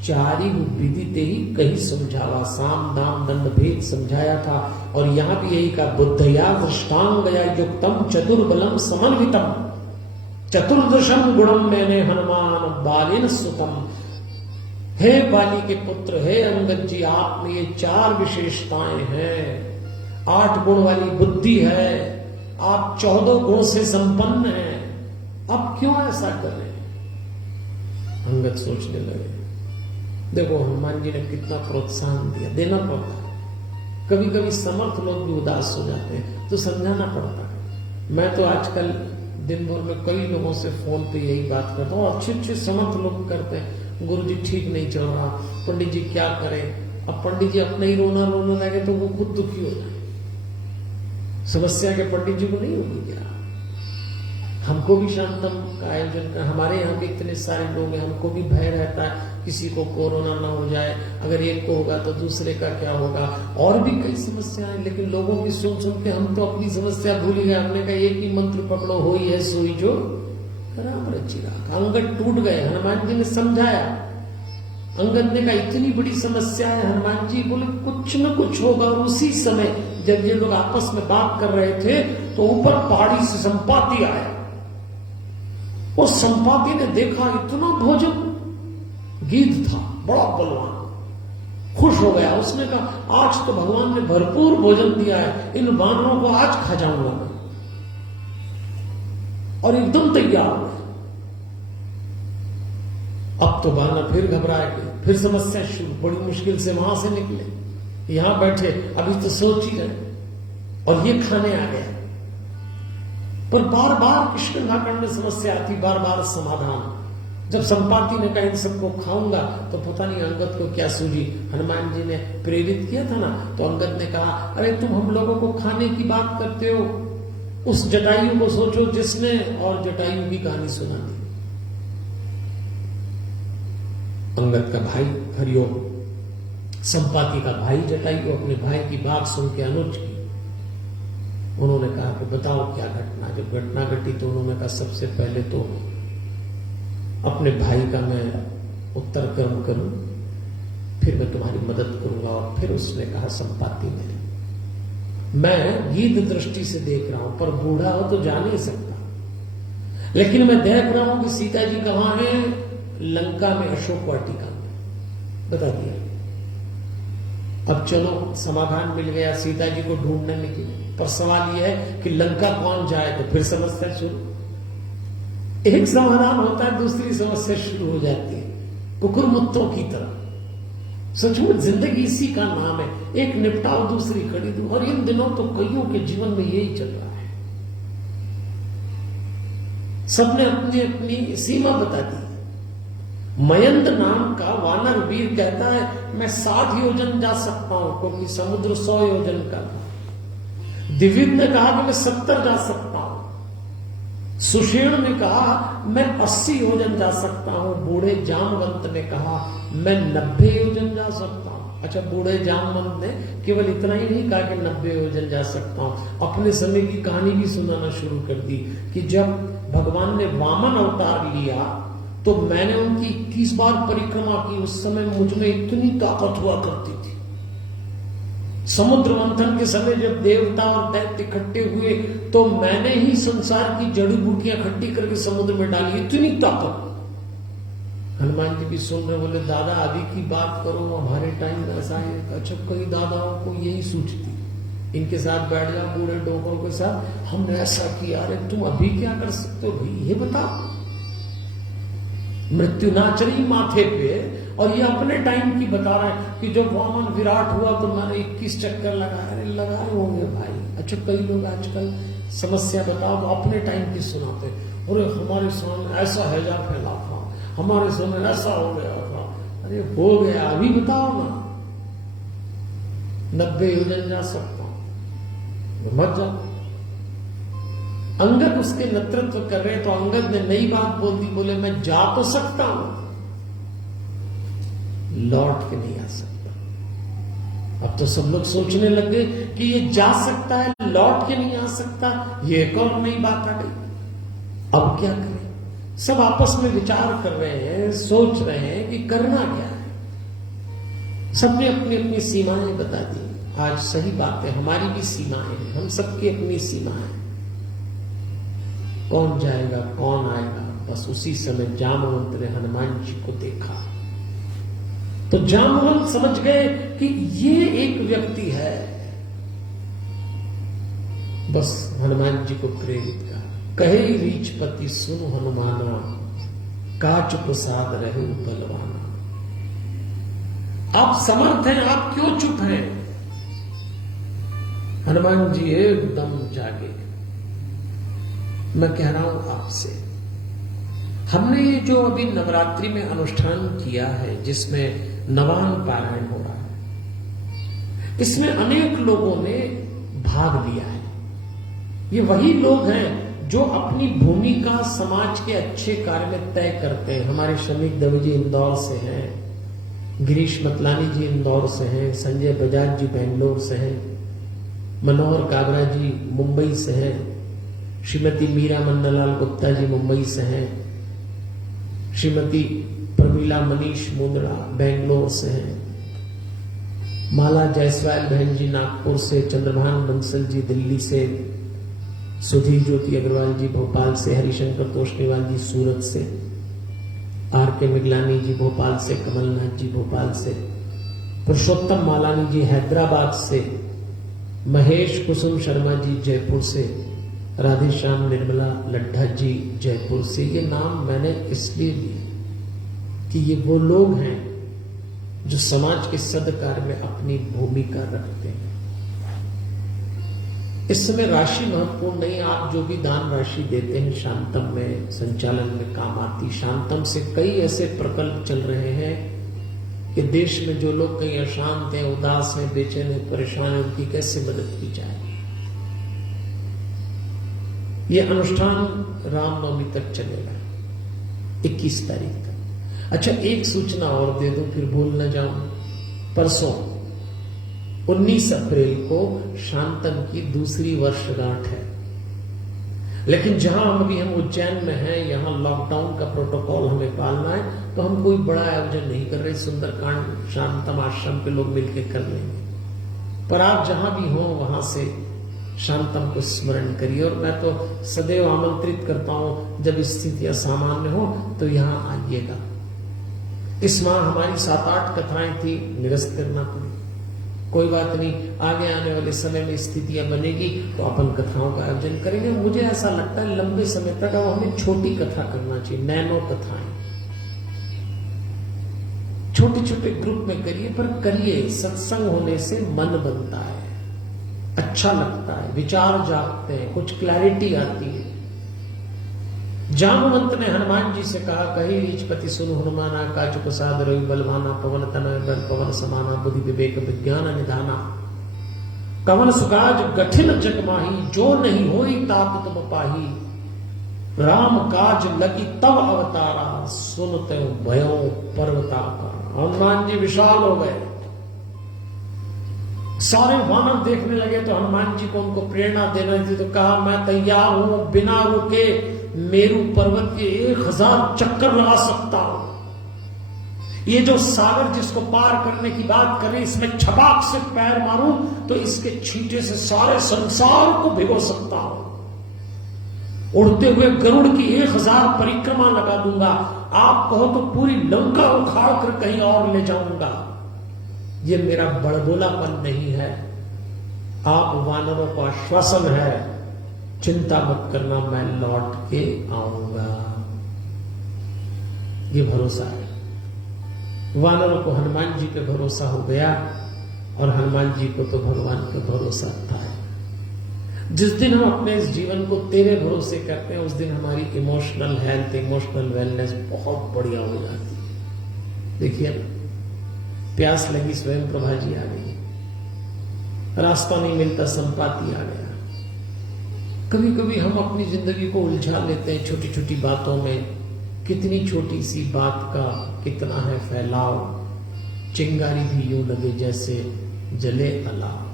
चारि विदिते ही कहीं समझावा। साम दाम दंड भेद समझाया था। और यहां भी यही कहा, बुद्धया दृष्टांगया युक्तम चतुर्बलम समन्वितम, चतुर्दशम गुणम मैंने हनुमान बालिन सुतम। हे बाली के पुत्र, हे अंगद जी, आप में ये 4 विशेषताएं हैं। 8 गुण वाली बुद्धि है, आप 14 गुण से संपन्न हैं। अब क्यों ऐसा कर रहे हैं? अंगद सोचने लगे। देखो हनुमान जी ने कितना प्रोत्साहन दिया, देना पड़ता है। कभी कभी समर्थ लोग भी उदास हो जाते हैं तो समझाना पड़ता है। मैं तो आजकल दिन भर में कई लोगों से फोन पे यही बात करता हूँ। अच्छे अच्छे समर्थ लोग करते हैं, गुरुजी ठीक नहीं चल रहा, पंडित जी क्या करें। अब पंडित जी अपना ही रोना रोने लगे तो वो खुद दुखी हो जाए। समस्या के पंडित जी को नहीं होगी क्या? हमको भी शांतम का आयोजन कर, हमारे यहाँ भी इतने सारे लोग हैं, हमको भी भय रहता है किसी को कोरोना ना हो जाए, अगर एक को होगा तो दूसरे का क्या होगा। और भी कई समस्याएं, लेकिन लोगों की सुन सुन के हम तो अपनी समस्या भूल गए। हमने कहा एक ही मंत्र पकड़ो, होई है सोई जो राम रचिरा। अंगद टूट गए, हनुमान जी ने समझाया। अंगद ने कहा इतनी बड़ी समस्या है। हनुमान जी बोले कुछ न कुछ होगा। और उसी समय जब ये लोग आपस में बात कर रहे थे तो ऊपर पहाड़ी से संपाति आया। वो संपाति ने देखा इतना भोजन, गीध था बड़ा बलवान, खुश हो गया। उसने कहा आज तो भगवान ने भरपूर भोजन दिया है, इन बानरों को आज खा जाऊंगा मैं। और एकदम तैयार हुए। अब तो बाना फिर घबराए, फिर समस्या शुरू, बड़ी मुश्किल से वहां से निकले, यहां बैठे, अभी तो सोच ही रहे और ये खाने आ गया। पर बार बार किष्किंधाकांड में समस्या आती, बार बार समाधान। जब संपाति ने कहा इन सबको खाऊंगा, तो पता नहीं अंगद को क्या सूझी, हनुमान जी ने प्रेरित किया था ना, तो अंगद ने कहा, अरे तुम हम लोगों को खाने की बात करते हो, उस जटायु को सोचो जिसने और जटायु की कहानी सुना दी। अंगद का भाई हरिओम, संपाति का भाई जटायु अपने भाई की बात सुन के अनुज की। उन्होंने कहा कि बताओ क्या घटना। जब घटना घटी तो उन्होंने कहा सबसे पहले तो अपने भाई का मैं उत्तर कर्म करूं, फिर मैं तुम्हारी मदद करूंगा। और फिर उसने कहा संपाति मैं गीत दृष्टि से देख रहा हूं, पर बूढ़ा हो तो जा नहीं सकता, लेकिन मैं देख रहा हूं कि सीता जी कहां है, लंका में अशोक वाटिका में। बता दिया। अब चलो समाधान मिल गया, सीता जी को ढूंढने निकले। पर सवाल यह है कि लंका कौन जाए, तो फिर समस्या शुरू। एक समाधान होता है, दूसरी समस्या शुरू हो जाती है, कुकुर मुत्तों की तरह। सचमुच जिंदगी इसी का नाम है, एक निपटाओ दूसरी खड़ी दो। और इन दिनों तो कईयों के जीवन में यही चल रहा है। सबने अपनी अपनी सीमा बता दी। मयंद नाम का वानर वीर कहता है मैं 60 योजन जा सकता हूं, क्योंकि समुद्र 100 योजन का था। दिव्य ने कहा कि मैं 70 जा सकता हूं। सुषेण ने कहा मैं 80 योजन जा सकता हूं। बूढ़े जामवंत ने कहा मैं 90 योजन जा सकता हूं। अच्छा, बूढ़े जामवंत ने केवल इतना ही नहीं कहा कि 90 योजन जा सकता हूं, अपने समय की कहानी भी सुनाना शुरू कर दी कि जब भगवान ने वामन अवतार लिया तो मैंने उनकी 21 बार परिक्रमा की। उस समय मुझ में इतनी ताकत हुआ करती थी। समुद्र मंथन के समय जब देवता और दैत्य इकट्ठे हुए तो मैंने ही संसार की जड़ी बूटियां इकट्ठी करके समुद्र में डाली, इतनी ताकत। हनुमान जी भी सुन रहे, बोले दादा अभी की बात करो, हमारे टाइम में ऐसा है। अच्छा, कई दादाओं को यही सूझती, इनके साथ बैठ जाओ, बूढ़े डोकों के साथ, हमने ऐसा किया। अरे तुम अभी क्या कर सकते हो भाई, ये बताओ। मृत्यु नाचरी माथे पे, और ये अपने टाइम की बता रहे हैं कि जब वामन विराट हुआ तो मैंने 21 चक्कर लगाए। लगाए होंगे भाई। अच्छा, कई लोग आजकल समस्या बताओ तो अपने टाइम की सुनाते, अरे हमारे सामने ऐसा हैजा फैला था, हमारे सामने ऐसा हो गया था। अरे हो गया, अभी बताओ ना। 90 योजन जा सकता हूं, मत जाओ। अंगद उसके नेतृत्व कर रहे, तो अंगद ने नई बात बोल दी, बोले मैं जा तो सकता हूं, लौट के नहीं आ सकता। अब तो सब लोग सोचने लगे कि ये जा सकता है, लौट के नहीं आ सकता, ये एक और नई बात आ गई। अब क्या करें? सब आपस में विचार कर रहे हैं, सोच रहे हैं कि करना क्या है। सबने अपनी अपनी सीमाएं बता दी। आज सही बात है, हमारी भी सीमाएं हैं, हम सबकी अपनी सीमाएं। कौन जाएगा कौन आएगा, बस उसी समय जामवंत ने हनुमान जी को देखा तो जामवंत समझ गए कि ये एक व्यक्ति है। बस हनुमान जी को प्रेरित किया, कहे रीचपति सुन हनुमाना, काच प्रसाद रहे बलवाना। आप समर्थ हैं, आप क्यों चुप हैं? हनुमान जी एकदम जागे। मैं कह रहा हूं आपसे, हमने ये जो अभी नवरात्रि में अनुष्ठान किया है, जिसमें नवान पारायण हो रहा है, इसमें अनेक लोगों ने भाग लिया है। ये वही लोग हैं जो अपनी भूमिका समाज के अच्छे कार्य में तय करते हैं। हमारे शमीक दवे जी इंदौर से हैं, गिरीश मतलानी जी इंदौर से हैं, संजय बजाज जी बेंगलोर से हैं, मनोहर काबरा जी मुंबई से हैं, श्रीमती मीरा मन्नालाल गुप्ता जी मुंबई से हैं, श्रीमती प्रमीला मनीष मुंद्रा बेंगलोर से हैं, माला जायसवाल बहन जी नागपुर से, चंद्रभान बंसल जी दिल्ली से, सुधीर ज्योति अग्रवाल जी भोपाल से, हरिशंकर तोष्णीवाल जी सूरत से, आर के मिगलानी जी भोपाल से, कमलनाथ जी भोपाल से, पुरुषोत्तम मालानी जी हैदराबाद से, महेश कुसुम शर्मा जी जयपुर से, राधेश्याम निर्मला लड्ढा जी जयपुर से। ये नाम मैंने इसलिए लिए कि ये वो लोग हैं जो समाज के सदकार्य में अपनी भूमिका रखते हैं। इस समय राशि महत्वपूर्ण नहीं, आप जो भी दान राशि देते हैं शांतम में संचालन में काम आती। शांतम से कई ऐसे प्रकल्प चल रहे हैं कि देश में जो लोग कहीं अशांत हैं, उदास हैं, बेचैन हैं, परेशान हैं, उनकी कैसे मदद की जाए। ये अनुष्ठान रामनवमी तक चलेगा, 21 तारीख तक। अच्छा, एक सूचना और दे दूं, फिर भूल न जाऊं। परसों 19 अप्रैल को शांतन की दूसरी वर्षगांठ है, लेकिन जहां हम उज्जैन में हैं, यहां लॉकडाउन का प्रोटोकॉल हमें पालना है, तो हम कोई बड़ा आयोजन नहीं कर रहे। सुंदरकांड शांतम आश्रम के लोग मिलकर कर लेंगे, पर आप जहां भी हो वहां से शांतम को स्मरण करिए। और मैं तो सदैव आमंत्रित करता हूं, जब स्थितियां सामान्य हो तो यहां आइएगा। इस माह हमारी 7-8 कथाएं थी, निरस्त करना पड़ी। कोई बात नहीं, आगे आने वाले समय में स्थितियां बनेगी तो अपन कथाओं का आयोजन करेंगे। मुझे ऐसा लगता है लंबे समय तक अब हमें छोटी कथा करना चाहिए, नैनो कथाएं छोटे छोटे ग्रुप में करिए, पर करिए। सत्संग होने से मन बनता है, अच्छा लगता है, विचार जागते हैं, कुछ क्लैरिटी आती है। जामवंत ने हनुमान जी से कहा, कही रीचपति सुन हनुमाना, काच प्रसाद रवि बलवाना, पवन तनय बल पवन समाना, बुद्धि विवेक विज्ञान निधाना। कवन सुकाज कठिन जग माही, जो नहीं होई तात तुम पाही। राम काज लगी तब अवतारा, सुनते भयो पर्वताकार। हनुमान जी विशाल हो गए, सारे वानर देखने लगे, तो हनुमान जी को उनको प्रेरणा देना थी, तो कहा मैं तैयार हूं, बिना रुके मेरू पर्वत के 1000 चक्कर लगा सकता हूं। ये जो सागर जिसको पार करने की बात करें, इसमें छपाक से पैर मारूं तो इसके छींटे से सारे संसार को भिगो सकता हूं। उड़ते हुए गरुड़ की 1000 परिक्रमा लगा दूंगा। आप कहो तो पूरी लंका उखाड़ कर कहीं और ले जाऊंगा। ये मेरा बड़बोलापन नहीं है, आप वानरों को आश्वासन है, चिंता मत करना, मैं लौट के आऊंगा। ये भरोसा है। वानरों को हनुमान जी पे भरोसा हो गया, और हनुमान जी को तो भगवान पे भरोसा था। जिस दिन हम अपने इस जीवन को तेरे भरोसे करते हैं, उस दिन हमारी इमोशनल हेल्थ, इमोशनल वेलनेस बहुत बढ़िया हो जाती है। देखिए ना, प्यास लगी, स्वयं प्रभा जी आ गई, रास्ता नहीं मिलता, संपाति आ गया। कभी कभी हम अपनी जिंदगी को उलझा लेते हैं छोटी छोटी बातों में। कितनी छोटी सी बात का कितना है फैलाव। चिंगारी भी यूं लगे जैसे जले अलाव।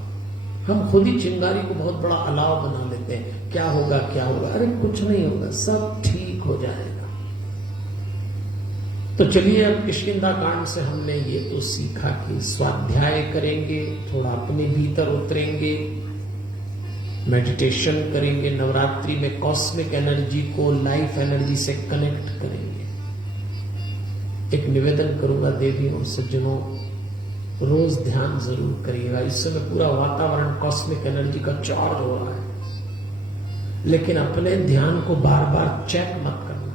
हम खुद ही चिंगारी को बहुत बड़ा अलाव बना लेते हैं। क्या होगा क्या होगा, अरे कुछ नहीं होगा, सब ठीक हो जाएगा। तो चलिए, अब किष्किंधा कांड से हमने ये तो सीखा कि स्वाध्याय करेंगे, थोड़ा अपने भीतर उतरेंगे, मेडिटेशन करेंगे, नवरात्रि में कॉस्मिक एनर्जी को लाइफ एनर्जी से कनेक्ट करेंगे। एक निवेदन करूंगा देवियों और सज्जनों, रोज ध्यान जरूर करिएगा। इस समय पूरा वातावरण कॉस्मिक एनर्जी का चार्ज हो रहा है, लेकिन अपने ध्यान को बार बार चेक मत करना।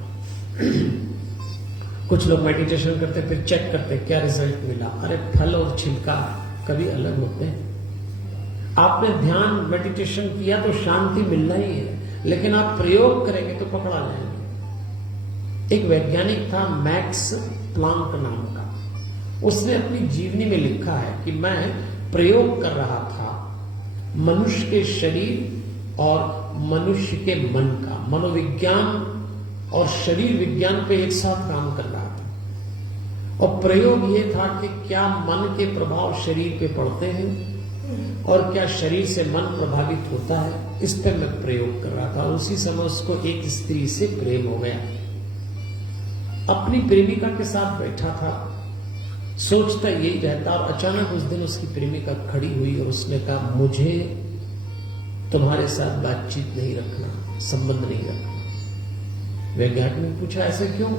कुछ लोग मेडिटेशन करते फिर चेक करते क्या रिजल्ट मिला। अरे फल और छिलका कभी अलग होते हैं। आपने ध्यान मेडिटेशन किया तो शांति मिलना ही है, लेकिन आप प्रयोग करेंगे तो पकड़ा जाएंगे। एक वैज्ञानिक था मैक्स प्लांक नाम का, उसने अपनी जीवनी में लिखा है कि मैं प्रयोग कर रहा था मनुष्य के शरीर और मनुष्य के मन का, मनोविज्ञान और शरीर विज्ञान पे एक साथ काम कर रहा था। और प्रयोग ये था कि क्या मन के प्रभाव शरीर पे पड़ते हैं और क्या शरीर से मन प्रभावित होता है, इस पर मैं प्रयोग कर रहा था। उसी समय उसको एक स्त्री से प्रेम हो गया। अपनी प्रेमिका के साथ बैठा था, सोचता यही रहता, और अचानक उस दिन उसकी प्रेमिका खड़ी हुई और उसने कहा, मुझे तुम्हारे साथ बातचीत नहीं रखना, संबंध नहीं रखना। वैज्ञानिक ने पूछा ऐसे क्यों?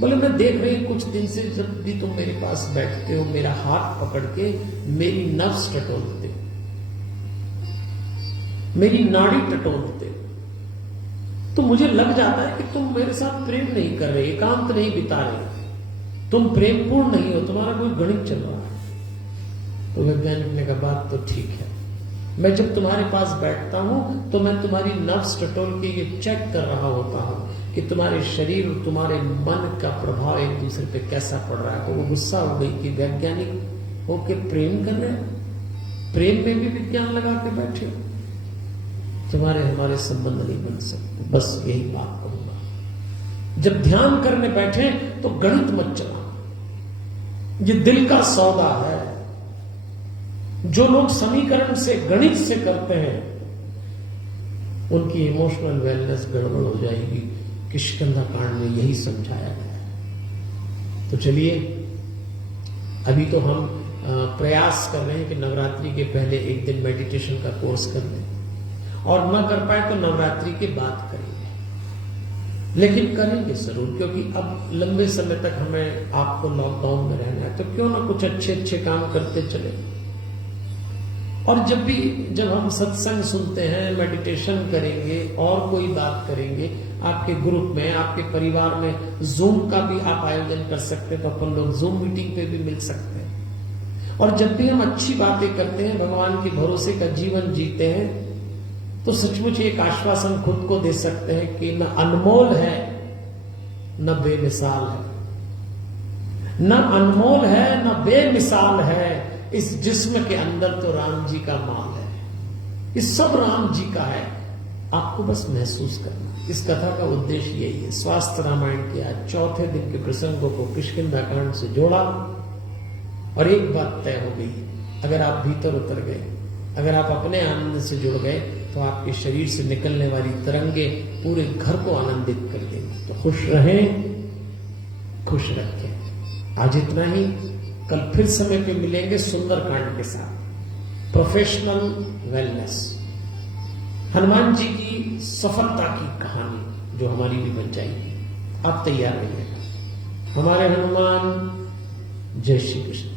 बोले मैं देख रही कुछ दिन से जब भी तुम मेरे पास बैठते हो, मेरा हाथ पकड़ के मेरी नर्व्स टटोलते, मेरी नाड़ी टटोलते, तो मुझे लग जाता है कि तुम मेरे साथ प्रेम नहीं कर रहे, एकांत नहीं बिता रहे, तुम प्रेमपूर्ण नहीं हो, तुम्हारा कोई गणित चल रहा है। तो वैज्ञानिक ने कहा बात तो ठीक है, मैं जब तुम्हारे पास बैठता हूं तो मैं तुम्हारी नर्व्स टटोल के ये चेक कर रहा होता हूं कि तुम्हारे शरीर और तुम्हारे मन का प्रभाव एक दूसरे पे कैसा पड़ रहा है। तो वो गुस्सा हो गई कि वैज्ञानिक होके प्रेम कर रहे हैं, प्रेम में भी विज्ञान लगा के बैठे, तुम्हारे हमारे संबंध नहीं बन सकते। बस यही बात कहूंगा, जब ध्यान करने बैठे तो गणित मत चला, ये दिल का सौदा है। जो लोग समीकरण से गणित से करते हैं उनकी इमोशनल वेलनेस गड़बड़ हो जाएगी। किष्किंधा कांड में यही समझाया गया है। तो चलिए, अभी तो हम प्रयास कर रहे हैं कि नवरात्रि के पहले एक दिन मेडिटेशन का कोर्स कर लें, और न कर पाए तो नवरात्रि के बाद करेंगे, लेकिन करेंगे जरूर, क्योंकि अब लंबे समय तक हमें आपको लॉकडाउन में रहना है, तो क्यों ना कुछ अच्छे अच्छे काम करते चले। और जब हम सत्संग सुनते हैं, मेडिटेशन करेंगे और कोई बात करेंगे, आपके ग्रुप में, आपके परिवार में जूम का भी आप आयोजन कर सकते हैं, तो अपन लोग जूम मीटिंग पे भी मिल सकते हैं। और जब भी हम अच्छी बातें करते हैं, भगवान के भरोसे का जीवन जीते हैं, तो सचमुच एक आश्वासन खुद को दे सकते हैं कि न अनमोल है न बेमिसाल है, न अनमोल है न बेमिसाल है, इस जिस्म के अंदर तो राम जी का माल है, इस सब राम जी का है, आपको बस महसूस करना। इस कथा का उद्देश्य यही है। स्वास्थ्य रामायण के आज चौथे दिन के प्रसंगों को किष्किंधा कांड से जोड़ा, और एक बात तय हो गई, अगर आप भीतर उतर गए, अगर आप अपने आनंद से जुड़ गए, तो आपके शरीर से निकलने वाली तरंगे पूरे घर को आनंदित कर देंगे। तो खुश रहें, खुश रखें। आज इतना ही, कल फिर समय पे मिलेंगे सुंदर कांड के साथ, प्रोफेशनल वेलनेस, हनुमान जी की सफलता की कहानी जो हमारी भी बन जाएगी। आप तैयार रहिएगा। हमारे हनुमान, जय श्री कृष्ण।